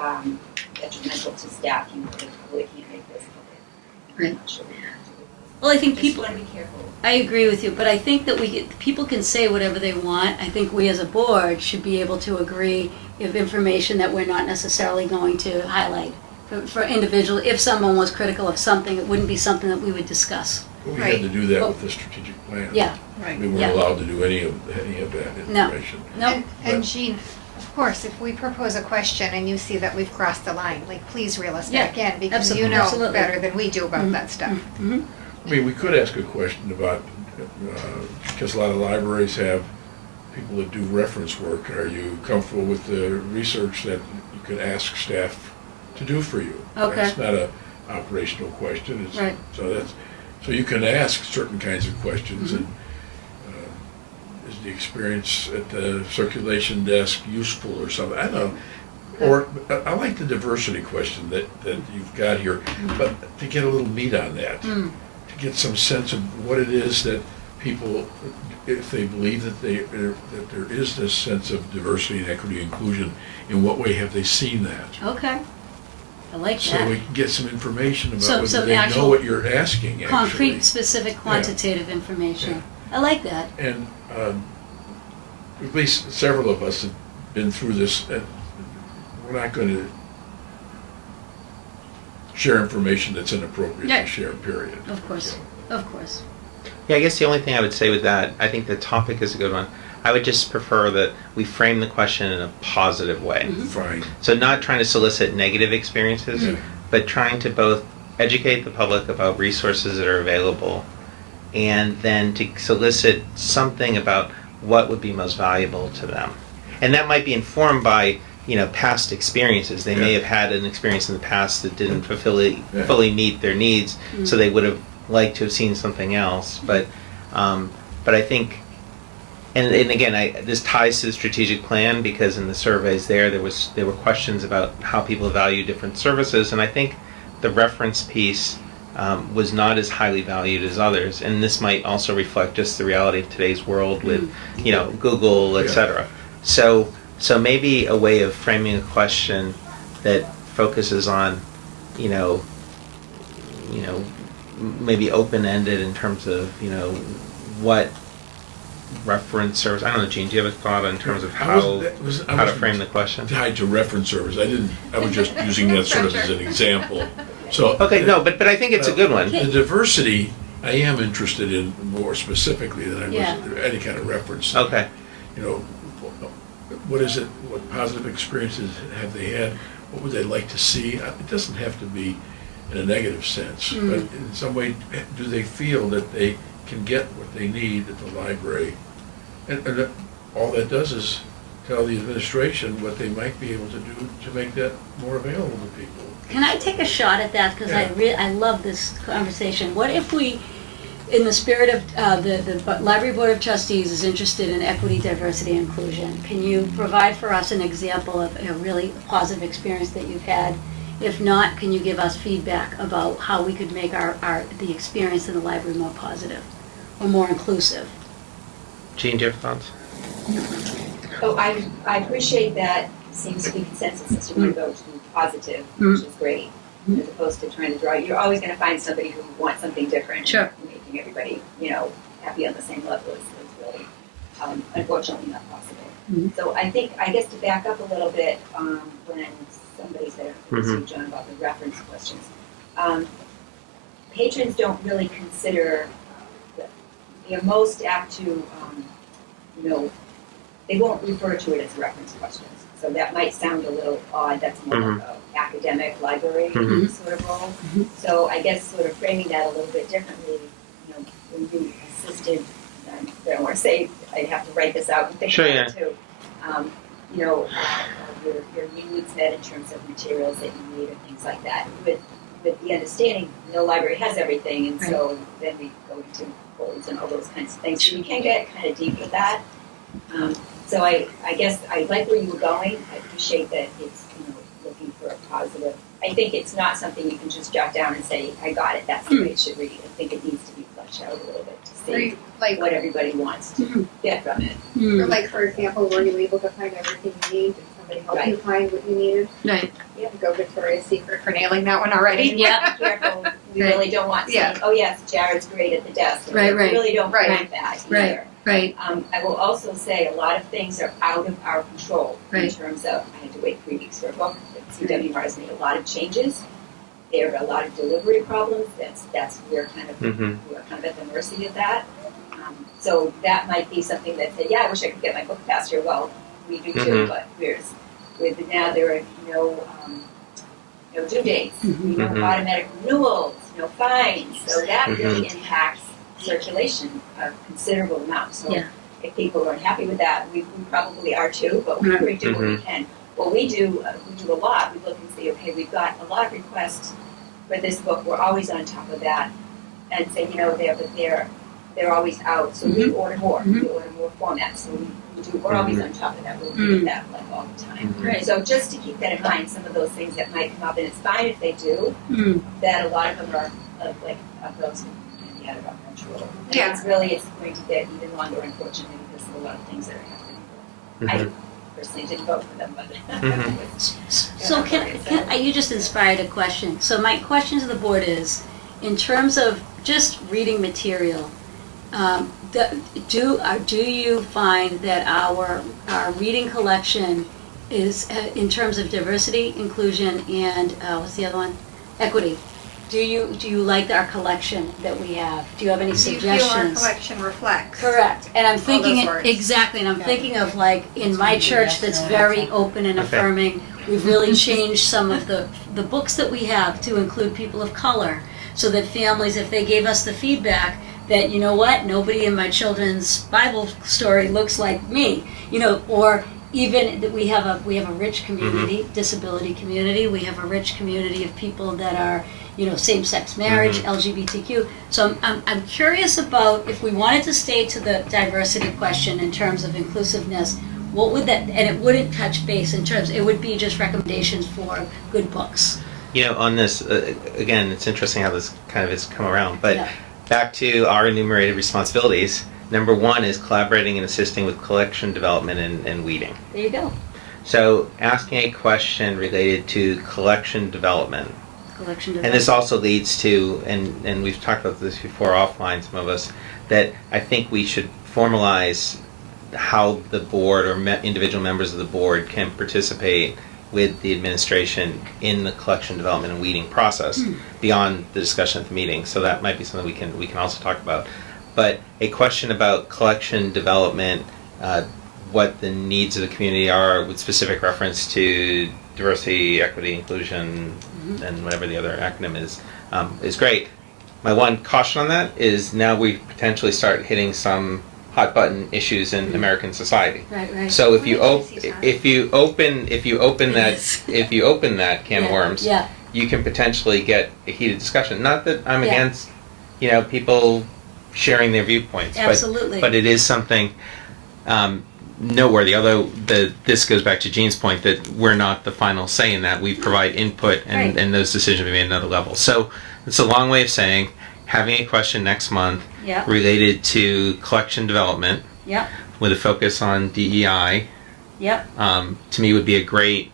detrimental to staff, you probably can't make those public. Right. I'm not sure we have to do those. Well, I think Just people. want to be careful. I agree with you, but I think that people can say whatever they want. I think we as a board should be able to agree if information that we're not necessarily going to highlight. For individual, if someone was critical of something, it wouldn't be something that we would discuss. We Right. had to do that with the strategic plan. Yeah, Right. We weren't Yeah. allowed to do any of that No. information. no, And Jean, of course, if we propose a question and you see that we've crossed the line, like, please reel us back in, because you know Absolutely. better than we do about Mhm. that stuff. mhm, I mean, we could ask a question about, because a lot of libraries have people that do reference work. Are you comfortable with the research that you could ask staff to do for you? Okay. That's not a operational question. It's, Right. So you can ask certain kinds of questions. Mhm. And is the experience at the circulation desk useful or something? I don't know. Or I like the diversity question that you've got here, but to get a little meat on that, mm, to get some sense of what it is that people, if they believe that that there is this sense of diversity and equity and inclusion, in what way have they seen that? okay. I like So we that. can get some information about So- whether so they actual know what you're asking, actually. Concrete, specific, quantitative information. I like that. And at least several of us have been through this. We're not going to share information that's inappropriate Yeah. to share, period. Of course, of course. Yeah, I guess the only thing I would say with that, I think the topic is a good one. I would just prefer that we frame the question in a positive way. Mhm. Fine. So not trying to solicit negative experiences, Yeah. but trying to both educate the public about resources that are available, and then to solicit something about what would be most valuable to them. And that might be informed by, past experiences. They may Yeah. have had an experience in the past that didn't Yeah. fully meet their needs, so Mm. they would have liked to have seen something else. But I think, and again, this ties to the strategic plan, because in the surveys there were questions about how people value different services, and I think the reference piece was not as highly valued as others, and this might also reflect just the reality of today's world with, Google, Yeah. etc. So maybe a way of framing a question that focuses on, maybe open-ended in terms of, what reference service. I don't know, Gene, do you have a thought in terms of I how wasn't to frame the question? tied to reference service. I was just using that sort of as an example. So. Okay, no, but I think it's a good one. The diversity, I am interested in more specifically than I Yeah. was any kind of reference. Okay. What is it, what positive experiences have they had? What would they like to see? It doesn't have to be in a negative sense, but in some way, do they feel that they can get what they need at the library? And all that does is tell the administration what they might be able to do to make that more available to people. Can I take a shot at that? Because Yeah. I love this conversation. What if we, in the spirit of, the Library Board of Trustees is interested in equity, diversity, and inclusion. Can you provide for us an example of a really positive experience that you've had? If not, can you give us feedback about how we could make the experience in the library more positive or more inclusive? Jean, do you have thoughts? So I appreciate that seems to be consensus as to want to go to positive, which is great, as opposed to trying to draw. You're always going to find somebody who wants something different. Sure. And making everybody, happy on the same level is really, unfortunately, not possible. So I guess to back up a little bit, when somebody said, I think it was John, about the reference questions, patrons don't really consider, they're most apt to, they won't refer to it as reference questions. So that might sound a little odd. That's more like an academic library sort of role. So I guess sort of framing that a little bit differently, when you assisted, I don't want to say I have to write this out and think about it too. Your needs met in terms of materials that you need and things like that. With the understanding, no library has everything, and so then we go into goals and all those kinds of things. So you can get kind of deep with that. So I guess I like where you were going. I appreciate that it's looking for a positive. I think it's not something you can just jot down and say, I got it, that's the way it should read. I think it needs to be fleshed out a little bit to see what everybody wants to get from it. Or like, for example, were you able to find everything you need? Did somebody help you find what you needed? Right. Yeah. Go Victoria's Secret for nailing that one already. Yeah. Be careful. We really don't want saying, oh yes, Jared's great at the desk. Right. We really don't want that either. Right. I will also say a lot of things are out of our control in terms of, I had to wait 3 weeks for a book. CWR has made a lot of changes. There are a lot of delivery problems. We're kind of at the mercy of that. So that might be something that said, I wish I could get my book faster. Well, we do too, but with now there are no due dates, no automatic renewals, no fines. So that really impacts circulation a considerable amount. So if people are unhappy with that, we probably are too, but we do what we can. What we do a lot. We look and see, okay, we've got a lot of requests for this book. We're always on top of that, and say, they're always out. So we order more. We order more formats. So we're always on top of that. We'll do that like all the time. Right. So just to keep that in mind, some of those things that might come up, and it's fine if they do. That a lot of them are like those can be out of our control. And it's going to get even longer, unfortunately, because of a lot of things that are happening. I personally didn't vote for them, but So you just inspired a question. So my question to the board is, in terms of just reading material, do you find that our reading collection is, in terms of diversity, inclusion, and what's the other one? Equity. Do you like our collection that we have? Do you have any suggestions? Do you feel our collection reflects? Correct. And I'm thinking exactly, and I'm thinking of like in my church that's very open and affirming. We've really changed some of the books that we have to include people of color, so that families, if they gave us the feedback that, you know what, nobody in my children's Bible story looks like me, or even that we have a rich community, disability community. We have a rich community of people that are, same-sex marriage, LGBTQ. So I'm curious about, if we wanted to stay to the diversity question in terms of inclusiveness, what would that, and it wouldn't touch base in terms, it would be just recommendations for good books. On this, again, it's interesting how this kind of has come around, but back to our enumerated responsibilities, number one is collaborating and assisting with collection development and weeding. There you go. So asking a question related to collection development. And this also leads to, and we've talked about this before offline, some of us, that I think we should formalize how the board or individual members of the board can participate with the administration in the collection development and weeding process beyond the discussion at the meeting. So that might be something we can also talk about. But a question about collection development, what the needs of the community are with specific reference to diversity, equity, inclusion, and whatever the other acronym is great. My one caution on that is now we potentially start hitting some hot button issues in American society. Right. So if you open that can of worms, you can potentially get a heated discussion. Not that I'm against people sharing their viewpoints. Absolutely. But it is something noteworthy, although this goes back to Jean's point that we're not the final say in that. We provide input and, Right. and those decisions will be made at another level. So it's a long way of saying having a question next month Yep. related to collection development Yep, with a focus on DEI, yep. to me would be a great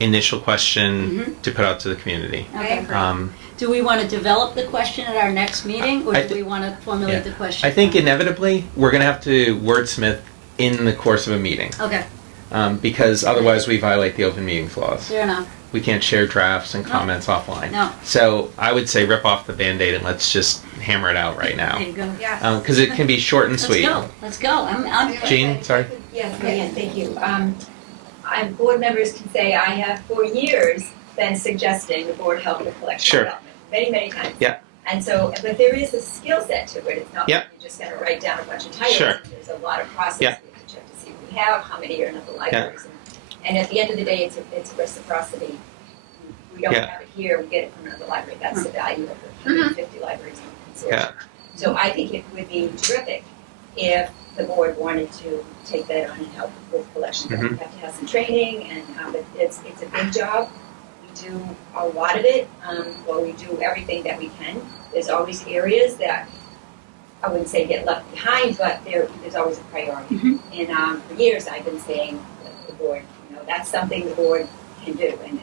initial question Mhm. to put out to the community. Okay. agree. Do we want to develop the question at our next meeting, or I do thi- we want to formulate Yeah. the question? I think inevitably we're going to have to wordsmith in the course of a meeting, Okay, because otherwise we violate the open meetings laws. fair enough. We can't share drafts and No. comments offline. No. So I would say rip off the Band-Aid and let's just hammer it out right now. There you go. Yes. Because it can be short and Let's sweet. go, let's go. I'm Jean, sorry? Yes, Diane, thank you. Board members can say, I have for years been suggesting the board help with collection Sure. development, many, many times. Yeah. And so, but there is a skill set to it, it's not Yeah. like you're just gonna write down a bunch of titles. Sure. There's a lot of process, we Yeah. have to check to see what we have, how many are in other libraries. And at the end of the day, it's a reciprocity. We don't Yeah. have it here, we get it from another library, that's the value of the 150 libraries in the consortium. Yeah. So I think it would be terrific if the board wanted to take that on and help with collection. Mhm. We have to have some training, and but it's a big job. We do a lot of it. We do everything that we can. There's always areas that I wouldn't say get left behind, but there's always a priority. Mhm. And for years, I've been saying to the board, that's something the board can do, and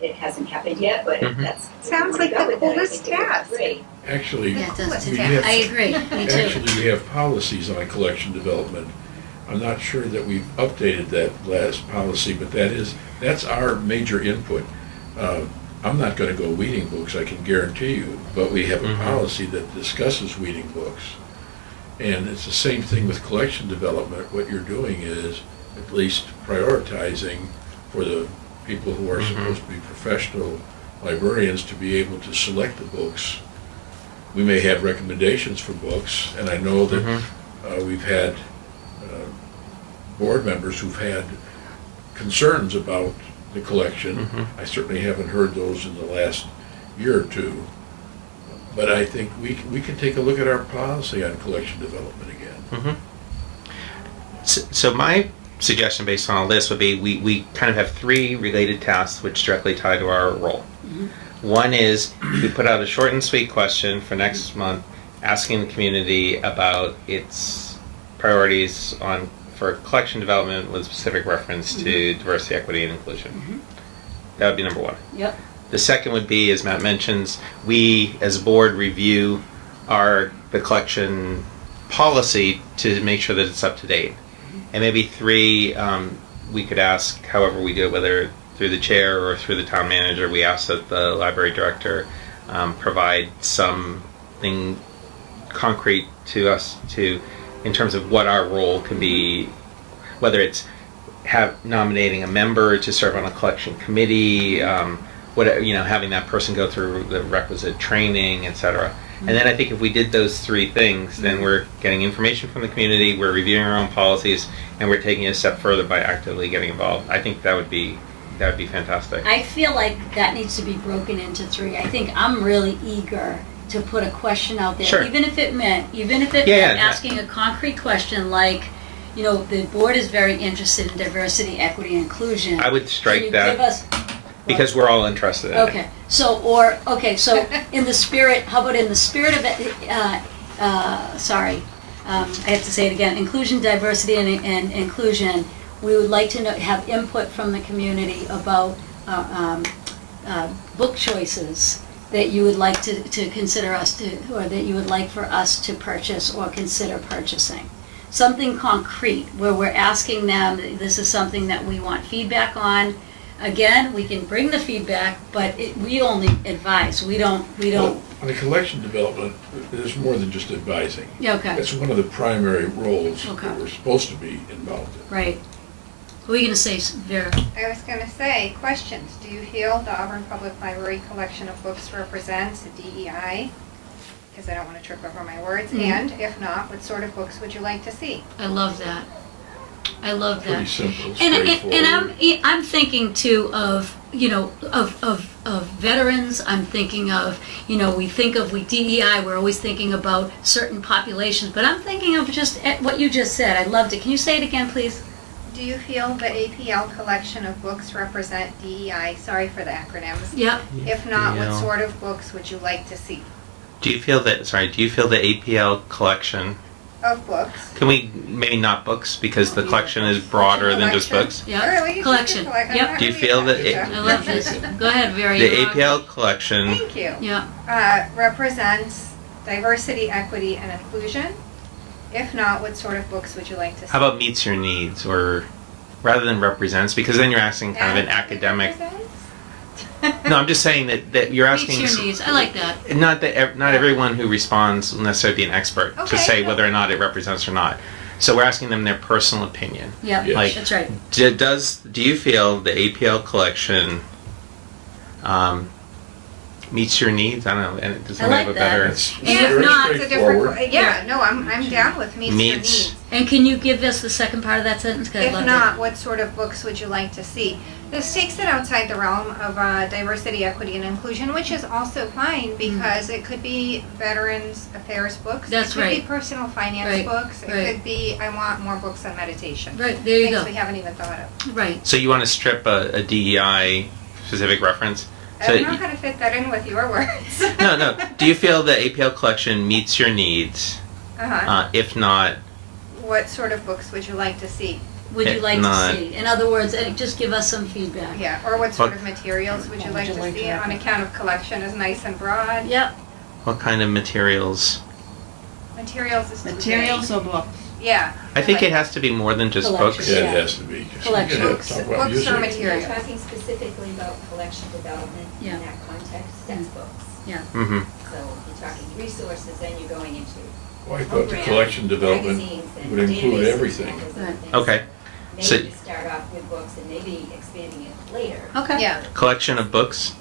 it hasn't happened yet, but Mhm. that's Sounds where we like go the with it. I coolest think it would be task. great. Actually, Yeah, it does. we I have, agree, me too. actually, we have policies on collection development. I'm not sure that we've updated that last policy, but that's our major input. I'm not gonna go weeding books, I can guarantee you, but we have a Mhm. policy that discusses weeding books. And it's the same thing with collection development. What you're doing is at least prioritizing for the people who are Mhm. supposed to be professional librarians to be able to select the books. We may have recommendations for books, and I know that Mhm. we've had board members who've had concerns about the collection. Mhm. I certainly haven't heard those in the last year or two. But I think we can take a look at our policy on collection development again. Mhm. So my suggestion based on all this would be we kind of have three related tasks which directly tie to our role. Mhm. One is we put out a short and sweet question for next month asking the community about its priorities for collection development with specific reference to diversity, equity, and inclusion. Mhm. That would be number one. Yep, The second would be, as Matt mentions, we as a board review the collection policy to make sure that it's up to date. And maybe three, we could ask, however we do it, whether through the chair or through the town manager, we ask that the library director provide something concrete to us in terms of what our role can be, whether it's nominating a member to serve on a collection committee, having that person go through the requisite training, etc. And then I think if we did those three things, then we're getting information from the community, we're reviewing our own policies, and we're taking it a step further by actively getting involved. I think that would be fantastic. I feel like that needs to be broken into three. I think I'm really eager to put a question out there, Sure. even if it meant Yeah. asking a concrete question like, the board is very interested in diversity, equity, and inclusion. I would Can strike you that give us, because we're all interested in it. okay, so in the spirit, how about in the spirit of, I have to say it again, inclusion, diversity, and inclusion, we would like to have input from the community about book choices that you would like to consider or that you would like for us to purchase or consider purchasing. Something concrete where we're asking them, this is something that we want feedback on. Again, we can bring the feedback, but we only advise. We don't. Well, on the collection development, there's more than just advising. Yeah, okay. It's one of the primary roles Okay. that we're supposed to be involved in. Right. What are you going to say, Vera? I was going to say, questions. Do you feel the Auburn Public Library collection of books represents a DEI? Because I don't want to trip over my words. Mhm. And if not, what sort of books would you like to see? I love that. I love Pretty that. simple, And straightforward. I'm thinking too of, of veterans. I'm thinking of, we think of DEI. We're always thinking about certain populations, but I'm thinking of just what you just said. I loved it. Can you say it again, please? Do you feel the APL collection of books represent DEI? Sorry for the acronyms. Yep. If not, what APL. sort of books would you like to see? Do you feel the APL collection, Of books. can we, maybe not books, because the collection is broader than just books? Yep. All right, we can keep Collection. it collect- I'm Yep. not Do you really feel that attached it- to I love this. Go ahead, Vera. The you're on. APL collection, Thank you. Yeah. Represents diversity, equity, and inclusion. If not, what sort of books would you like to see? how about meets your needs, or rather than represents, because then you're asking kind of an academic. No, I'm just saying that you're asking. Meets your needs. I like that. Not that not everyone who responds will necessarily be an expert Okay, to say no. whether or not it represents or not. So we're asking them their personal opinion. Yep. Yes. Like, That's right. do you feel the APL collection meets your needs? I don't know. And does I anyone like have a that. better? It's And if very not, It's a different, straightforward. yeah, no, I'm down with meets your Meets. needs. And can you give us the second part of that sentence? 'Cause I If loved not, what sort of books would you like to see? This takes it outside the realm of diversity, equity, and inclusion, which is also fine because it could be veterans affairs books. That's It could right. be personal finance Right, books. It right. could be, I want more books on meditation. it. Right. There you Things go. we haven't even thought of. Right. So you want to strip a DEI specific reference? I So don't know how to fit that in with your words. no. Do you feel the APL collection meets your needs? Uh-huh. If not, What sort of books would you like to see? Would you If like not- to see? In other words, just give us some feedback. Yeah, or what sort What- of materials would you What like would you to like see to on account of collection is nice and broad? Yep. what kind of materials? Materials is too Materials vague. or books? Yeah. I think like it has to be more than just Collection. books. Yeah, Yeah. it has to be. 'Cause Collection. we're gonna Books- talk about books music. or You're materials. talking specifically about collection development Yeah. in that context, that's books. Mm-hmm. So you're talking resources, then you're going into Well, I thought the programs, collection development magazines, and would include databases everything. and all those other Right. things. Okay. So- Maybe start off with books and maybe expanding it later. Okay. Yeah, Collection of books.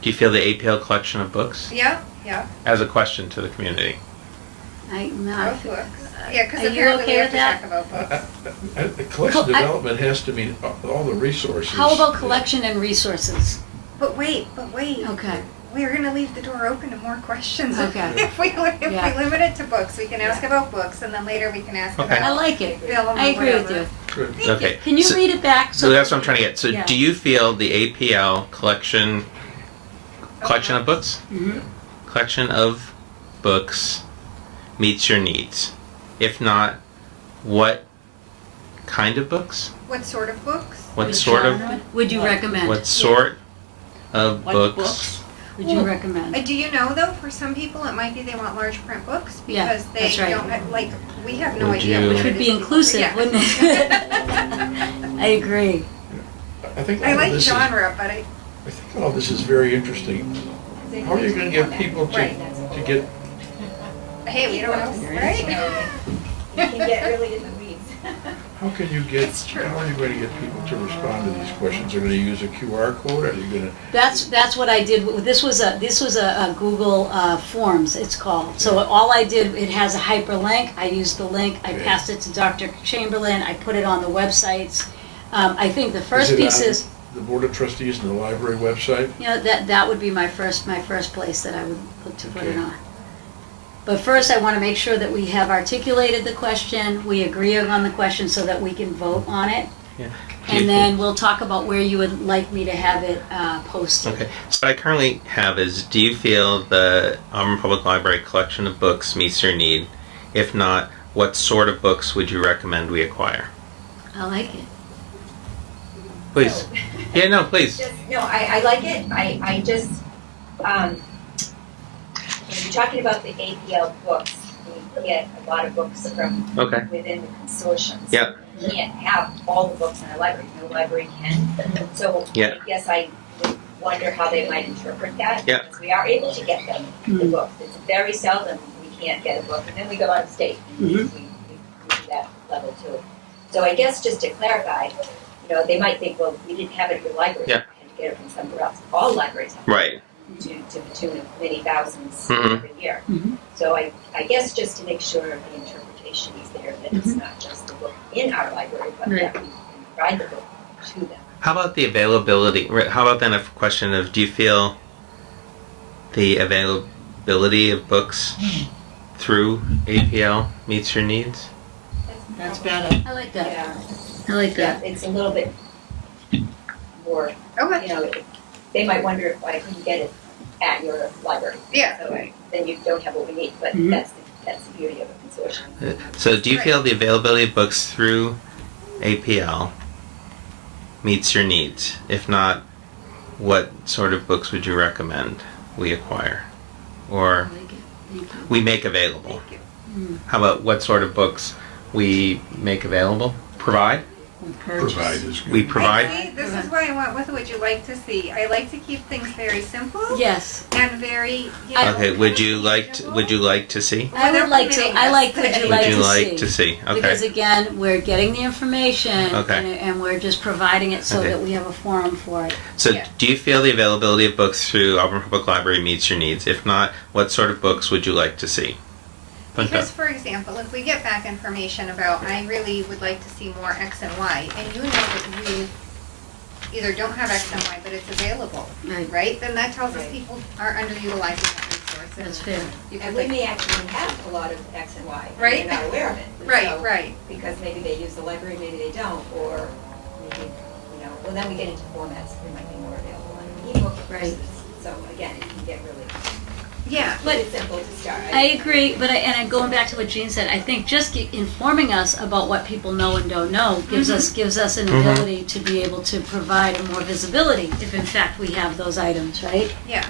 Do you feel the APL collection of books? yeah, yeah, As a question to the community. both books. Yeah, because Are you apparently we okay have with to that? talk about books. The collection I- development has to mean all the resources. How about collection and resources? But wait, Okay. we're gonna leave the door open to more questions. Okay. If we Yeah. limit it to books, we can ask about books, and then later we can ask Okay. I about like it. film or I agree with whatever. you. Good. Thank you. Okay. Can you So- read it back? So that's what I'm trying to get. So Yeah. do you feel the APL collection of books? Mm-hmm. Collection of books meets your needs? If not, what kind of books? What sort of books? What sort of Would you recommend? what sort of What books? books? Would you recommend? Do you know though, for some people, it might be they want large print books Yeah, because they that's right. don't, like, we have no Would idea. you- what Which it would be is people- inclusive, yeah. wouldn't it? I agree. I think I all like this genre, but I think all this is very interesting. How are you going to get people Right. to get? hey, we don't know, right? You can get really in the weeds. How can you get? It's true. How are you going to get people to respond to these questions? Are you going to use a QR code? Are you going to? That's what I did. This was a Google Forms. It's called. So all I did, it has a hyperlink. I used the link. I Okay. passed it to Dr. Chamberlain. I put it on the websites. I think the first Is it piece on is, the Board of Trustees and the library website? that would be my first place that I would look to put it Okay. on. But first, I want to make sure that we have articulated the question, we agree on the question so that we can vote on it. Yeah. And then we'll talk about where you would like me to have it posted. Okay. So what I currently have is: do you feel the Auburn Public Library collection of books meets your need? If not, what sort of books would you recommend we acquire? I like it. Please. Yeah. No. Please. No, I like it. I just, when you're talking about the APL books, we get a lot of books from Okay. within the consortiums. Yeah. We can't have all the books in our library, no library can. So Yeah. I guess I would wonder how they might interpret that. Yeah. Because we are able to get them, the books. It's very seldom we can't get a book, and then we go out of state. We do that level too. So I guess just to clarify, they might think, well, we didn't have it at your library. Yeah. We had to get it from somewhere else. All libraries have it. Right. To the tune of many thousands Mhm. every year. Mhm. So I guess just to make sure the interpretation is there, that it's not just the book in our library, but that we can provide the book to them. How about the availability? How about then a question of, do you feel the availability of books through APL meets your needs? That's better. I like that. Yeah, I like yeah, that. it's a little bit more, Okay, you know, they might wonder why I couldn't get it at your library. yeah. So then you don't have what we need, but Mhm. that's the beauty of a consortium. So do you Right. feel the availability of books through APL meets your needs? If not, what sort of books would you recommend we acquire I or like it. Thank you. we make available? Thank you. How about what sort of books we make available? Provide? Provide is good. We provide? See, this is why I went with would you like to see. I like to keep things very simple Yes. and very, you know. Okay, would you like to see? I would like to. permitting I us like. Would you to- like Would you to like see? to see? Because Okay. again, we're getting the information, Okay. and we're just providing it so Okay. that we have a forum for it. So Yeah. do you feel the availability of books through Auburn Public Library meets your needs? If not, what sort of books would you like to see? Because, for example, if we get back information about, I really would like to see more X and Y, and you know that you either don't have X and Y, but it's available, Right. right? Then that tells us Right. people are underutilizing that resource. and That's fair. You And could we like, may actually have a lot of X and Y. and Right. They're not aware of it. right, So- right. Because maybe they use the library, maybe they don't, or maybe, you know, well, then we get into formats that might be more available on an ebook Right. versus, so again, it can get really, Yeah, but it's simple to start. I agree, but and going back to what Jean said, I think just informing us about what people know and don't know gives us an ability to be able to provide more visibility if in fact we have those items, right? yeah.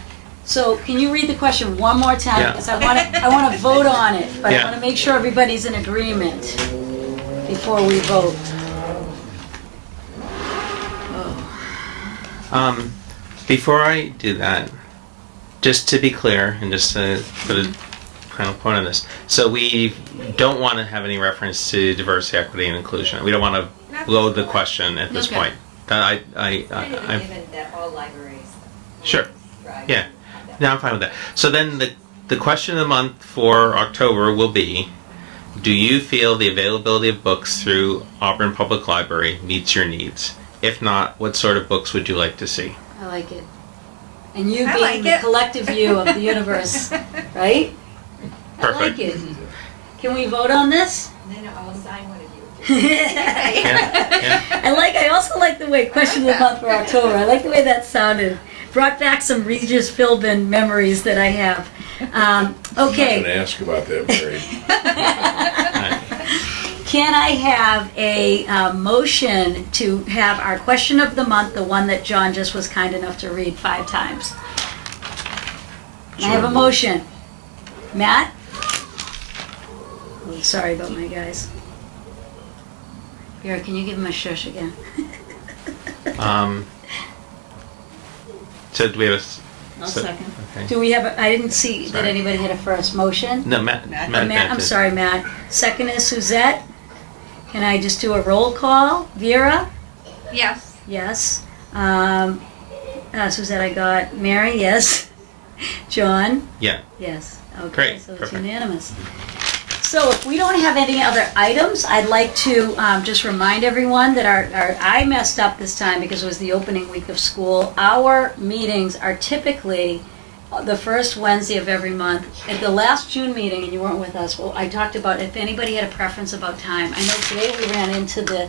So can you read the question one more time? Yeah. Because I want to vote on it, but I Yeah. want to make sure everybody's in agreement before we vote. Oh. Before I do that, just to be clear and just to put a final point on this, so we don't want to have any reference to diversity, equity, and inclusion. We don't want to load the question at this Okay. point. Kind of I'm given that all libraries. Sure. Right. Yeah. No, I'm fine with that. So then the question of the month for October will be, do you feel the availability of books through Auburn Public Library meets your needs? If not, what sort of books would you like to see? I like it. And you I being like the it. collective view of the universe, right? I like Perfect. it. Can we vote on this? And then I'll assign one of you. Yeah. I also like the way question of the month for October. I like the way that sounded. Brought back some Regis Philbin memories that I have. I'm Okay. not gonna ask about that, Mary. Can I have a motion to have our question of the month, the one that John just was kind enough to read 5 times? Can I have a motion? Matt? Oh, sorry about my guys. Vera, can you give him a shush again? So do we have a? I'll so- second. Okay. Do we have, I didn't see that Sorry. anybody had a first motion. No, Matt. Matt. Matt, I'm did. sorry, Matt. Second is Suzette. Can I just do a roll call? Vera? Yes. Yes. Suzette, I got. Mary, yes. John? Yeah. Yes. Okay, Great, so it's perfect. unanimous. So if we don't have any other items, I'd like to just remind everyone that I messed up this time because it was the opening week of school. Our meetings are typically the first Wednesday of every month. At the last June meeting, and you weren't with us, well, I talked about if anybody had a preference about time. I know today we ran into the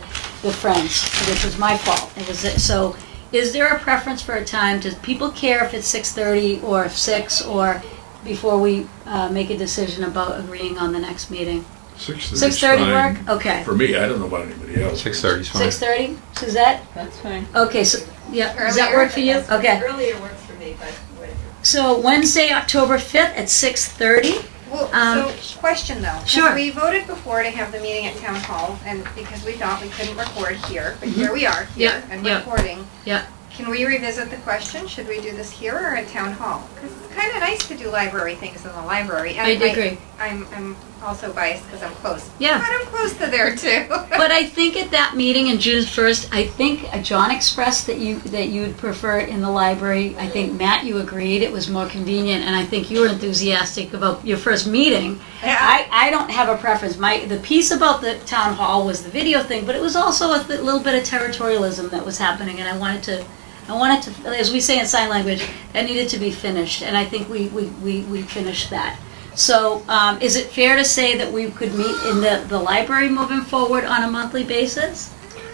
Friends, which was my fault. It was so. Is there a preference for a time? Does people care if it's 6:30 or 6 or before we make a decision about agreeing on the next meeting? 6:30 work? Okay. For me, I don't know about anybody else. 6:30 is fine. 6:30? Suzette? That's fine. Okay, so, yeah, does that Earlier? work for you? Okay. Earlier works for me, but whatever. So Wednesday, October 5th at 6:30? Well, so question though. 'cause Sure. We voted before to have the meeting at town hall, and because we thought we couldn't record here, but here we are, here, Yeah, and yeah. recording. Yeah. Can we revisit the question? Should we do this here or at town hall? Because it's kind of nice to do library things in the library. And I agree. I'm also biased because I'm close. Yeah. But I'm close to there too. But I think at that meeting in June 1st, I think John expressed that you'd prefer it in the library. I think, Matt, you agreed it was more convenient, and I think you were enthusiastic about your first meeting. Yeah. I don't have a preference. The piece about the town hall was the video thing, but it was also a little bit of territorialism that was happening, and I wanted to, as we say in sign language, that needed to be finished, and I think we finished that. So, is it fair to say that we could meet in the library moving forward on a monthly basis?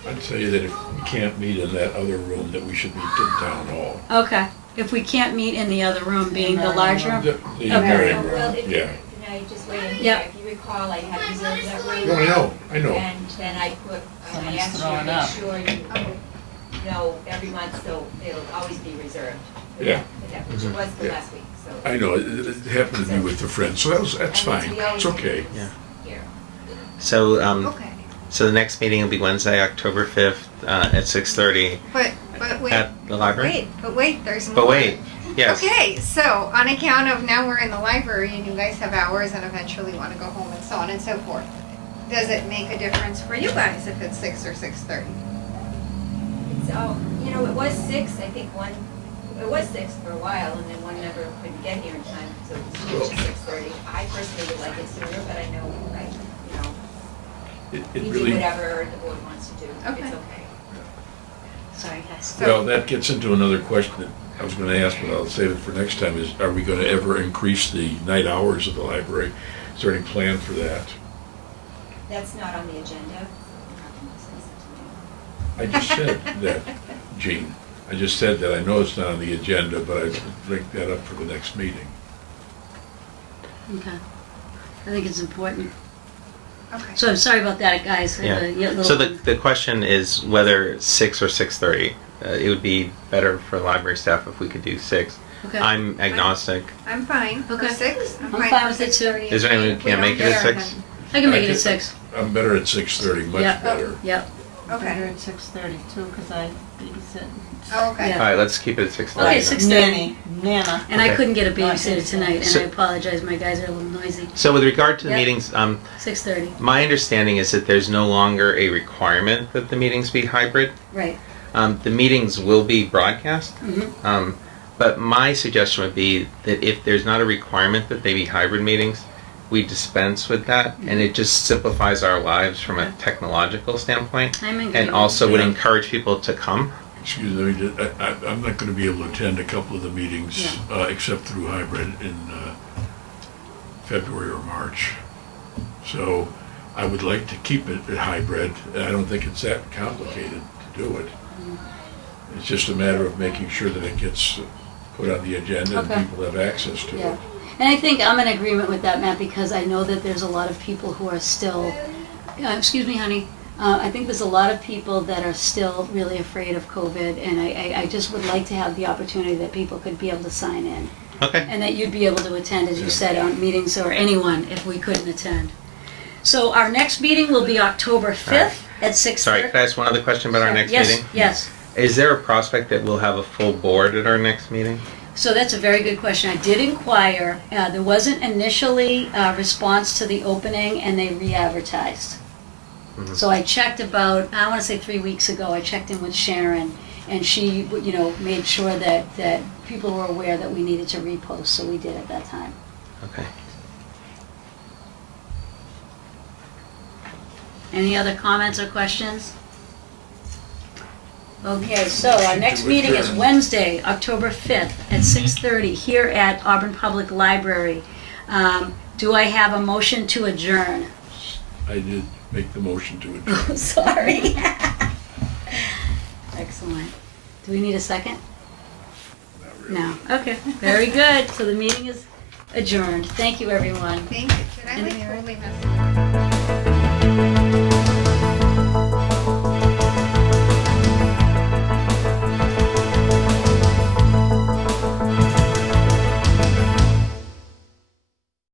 I'd say that if we can't meet in that other room, that we should meet in town hall. Okay. If we can't meet in the other room, being the large room? The Okay. Marion room, Well, if, yeah. now you just wait in Yeah. here. If you recall, I had reserved that room. No, I know. And then I put, I Someone's asked you to throwing make up. sure you know every month, so it'll always be reserved. Yeah. Which it was for Yeah. last week, so. I know, it happened to be with a friend, so that's fine, it's okay. Yeah. Here. So, Okay. so the next meeting will be Wednesday, October 5th, at 6:30 But wait. at the library. Wait, there's more. But wait, yes. Okay, so on account of now we're in the library and you guys have hours and eventually want to go home and so on and so forth, does it make a difference for you guys if it's 6 or 6:30? It's, you know, it was 6, I think it was 6 for a while, and then one member couldn't get here in time, so it was switched to 6:30. I personally would like it sooner, but I know, It you do really, whatever the board wants to do. Okay. It's okay. Sorry, guys. well, that gets into another question that I was gonna ask, but I'll save it for next time, is are we gonna ever increase the night hours of the library? Is there any plan for that? That's not on the agenda. I just said that, Gene. I just said that. I know it's not on the agenda, but I'd bring that up for the next meeting. Okay. I think it's important. Okay. So I'm sorry about that, guys. Yeah. Little- So the question is whether 6 or 6:30. It would be better for library staff if we could do 6. Okay. I'm agnostic. I'm fine for Okay. 6. I'm fine with it, too. 6:30. Is there anyone who We can't don't make it at care 6? then. I can make I it at can- 6. I'm better at 6:30, much Yeah. better. Yep. Better Okay. at 6:30 too, because I babysit. Oh, okay. Yeah. All right, let's keep it at 6:30. Okay, then. 6:30. Nana. And I Okay. couldn't get a Not babysitter 6:30. tonight, and So- I apologize. My guys are a little noisy. So with regard to the Yeah. meetings, 6:30. my understanding is that there's no longer a requirement that the meetings be hybrid. Right. The meetings will be broadcast, Mm-hmm. but my suggestion would be that if there's not a requirement that they be hybrid meetings, we dispense with that, and it just simplifies our lives from a Okay. technological standpoint, I'm in and agreement. also would Yeah. encourage people to come. Excuse me, I'm not gonna be able to attend a couple of the meetings, except through hybrid in February or March. So I would like to keep it at hybrid, and I don't think it's that complicated to do it. It's just a matter of making sure that it gets put on the agenda and Okay. people have access to Yeah. it. And I think I'm in agreement with that, Matt, because I know that there's a lot of people who are still, excuse me, honey. I think there's a lot of people that are still really afraid of COVID, and I just would like to have the opportunity that people could be able to sign in. Okay. And that you'd be able to attend, as you Yeah. said, on meetings, or anyone if we couldn't attend. So our next meeting will be October 5th at 6:30. Sorry, could I ask one other question about our next Yes, meeting? yes. Is there a prospect that we'll have a full board at our next meeting? So that's a very good question. I did inquire. There wasn't initially a response to the opening, and they re-advertised. Mhm. So I checked about, I want to say 3 weeks ago, I checked in with Sharon, and she, made sure that people were aware that we needed to repost, so we did at that time. Okay. Any other comments or questions? Okay, so our next meeting is Wednesday, October 5th at 6:30 here at Auburn Public Library. Do I have a motion to adjourn? I did make the motion to adjourn. Oh, sorry. Excellent. Do we need a second? Not really. No. Okay, very good. So the meeting is adjourned. Thank you, everyone. Thank you. Did I like totally mess it up?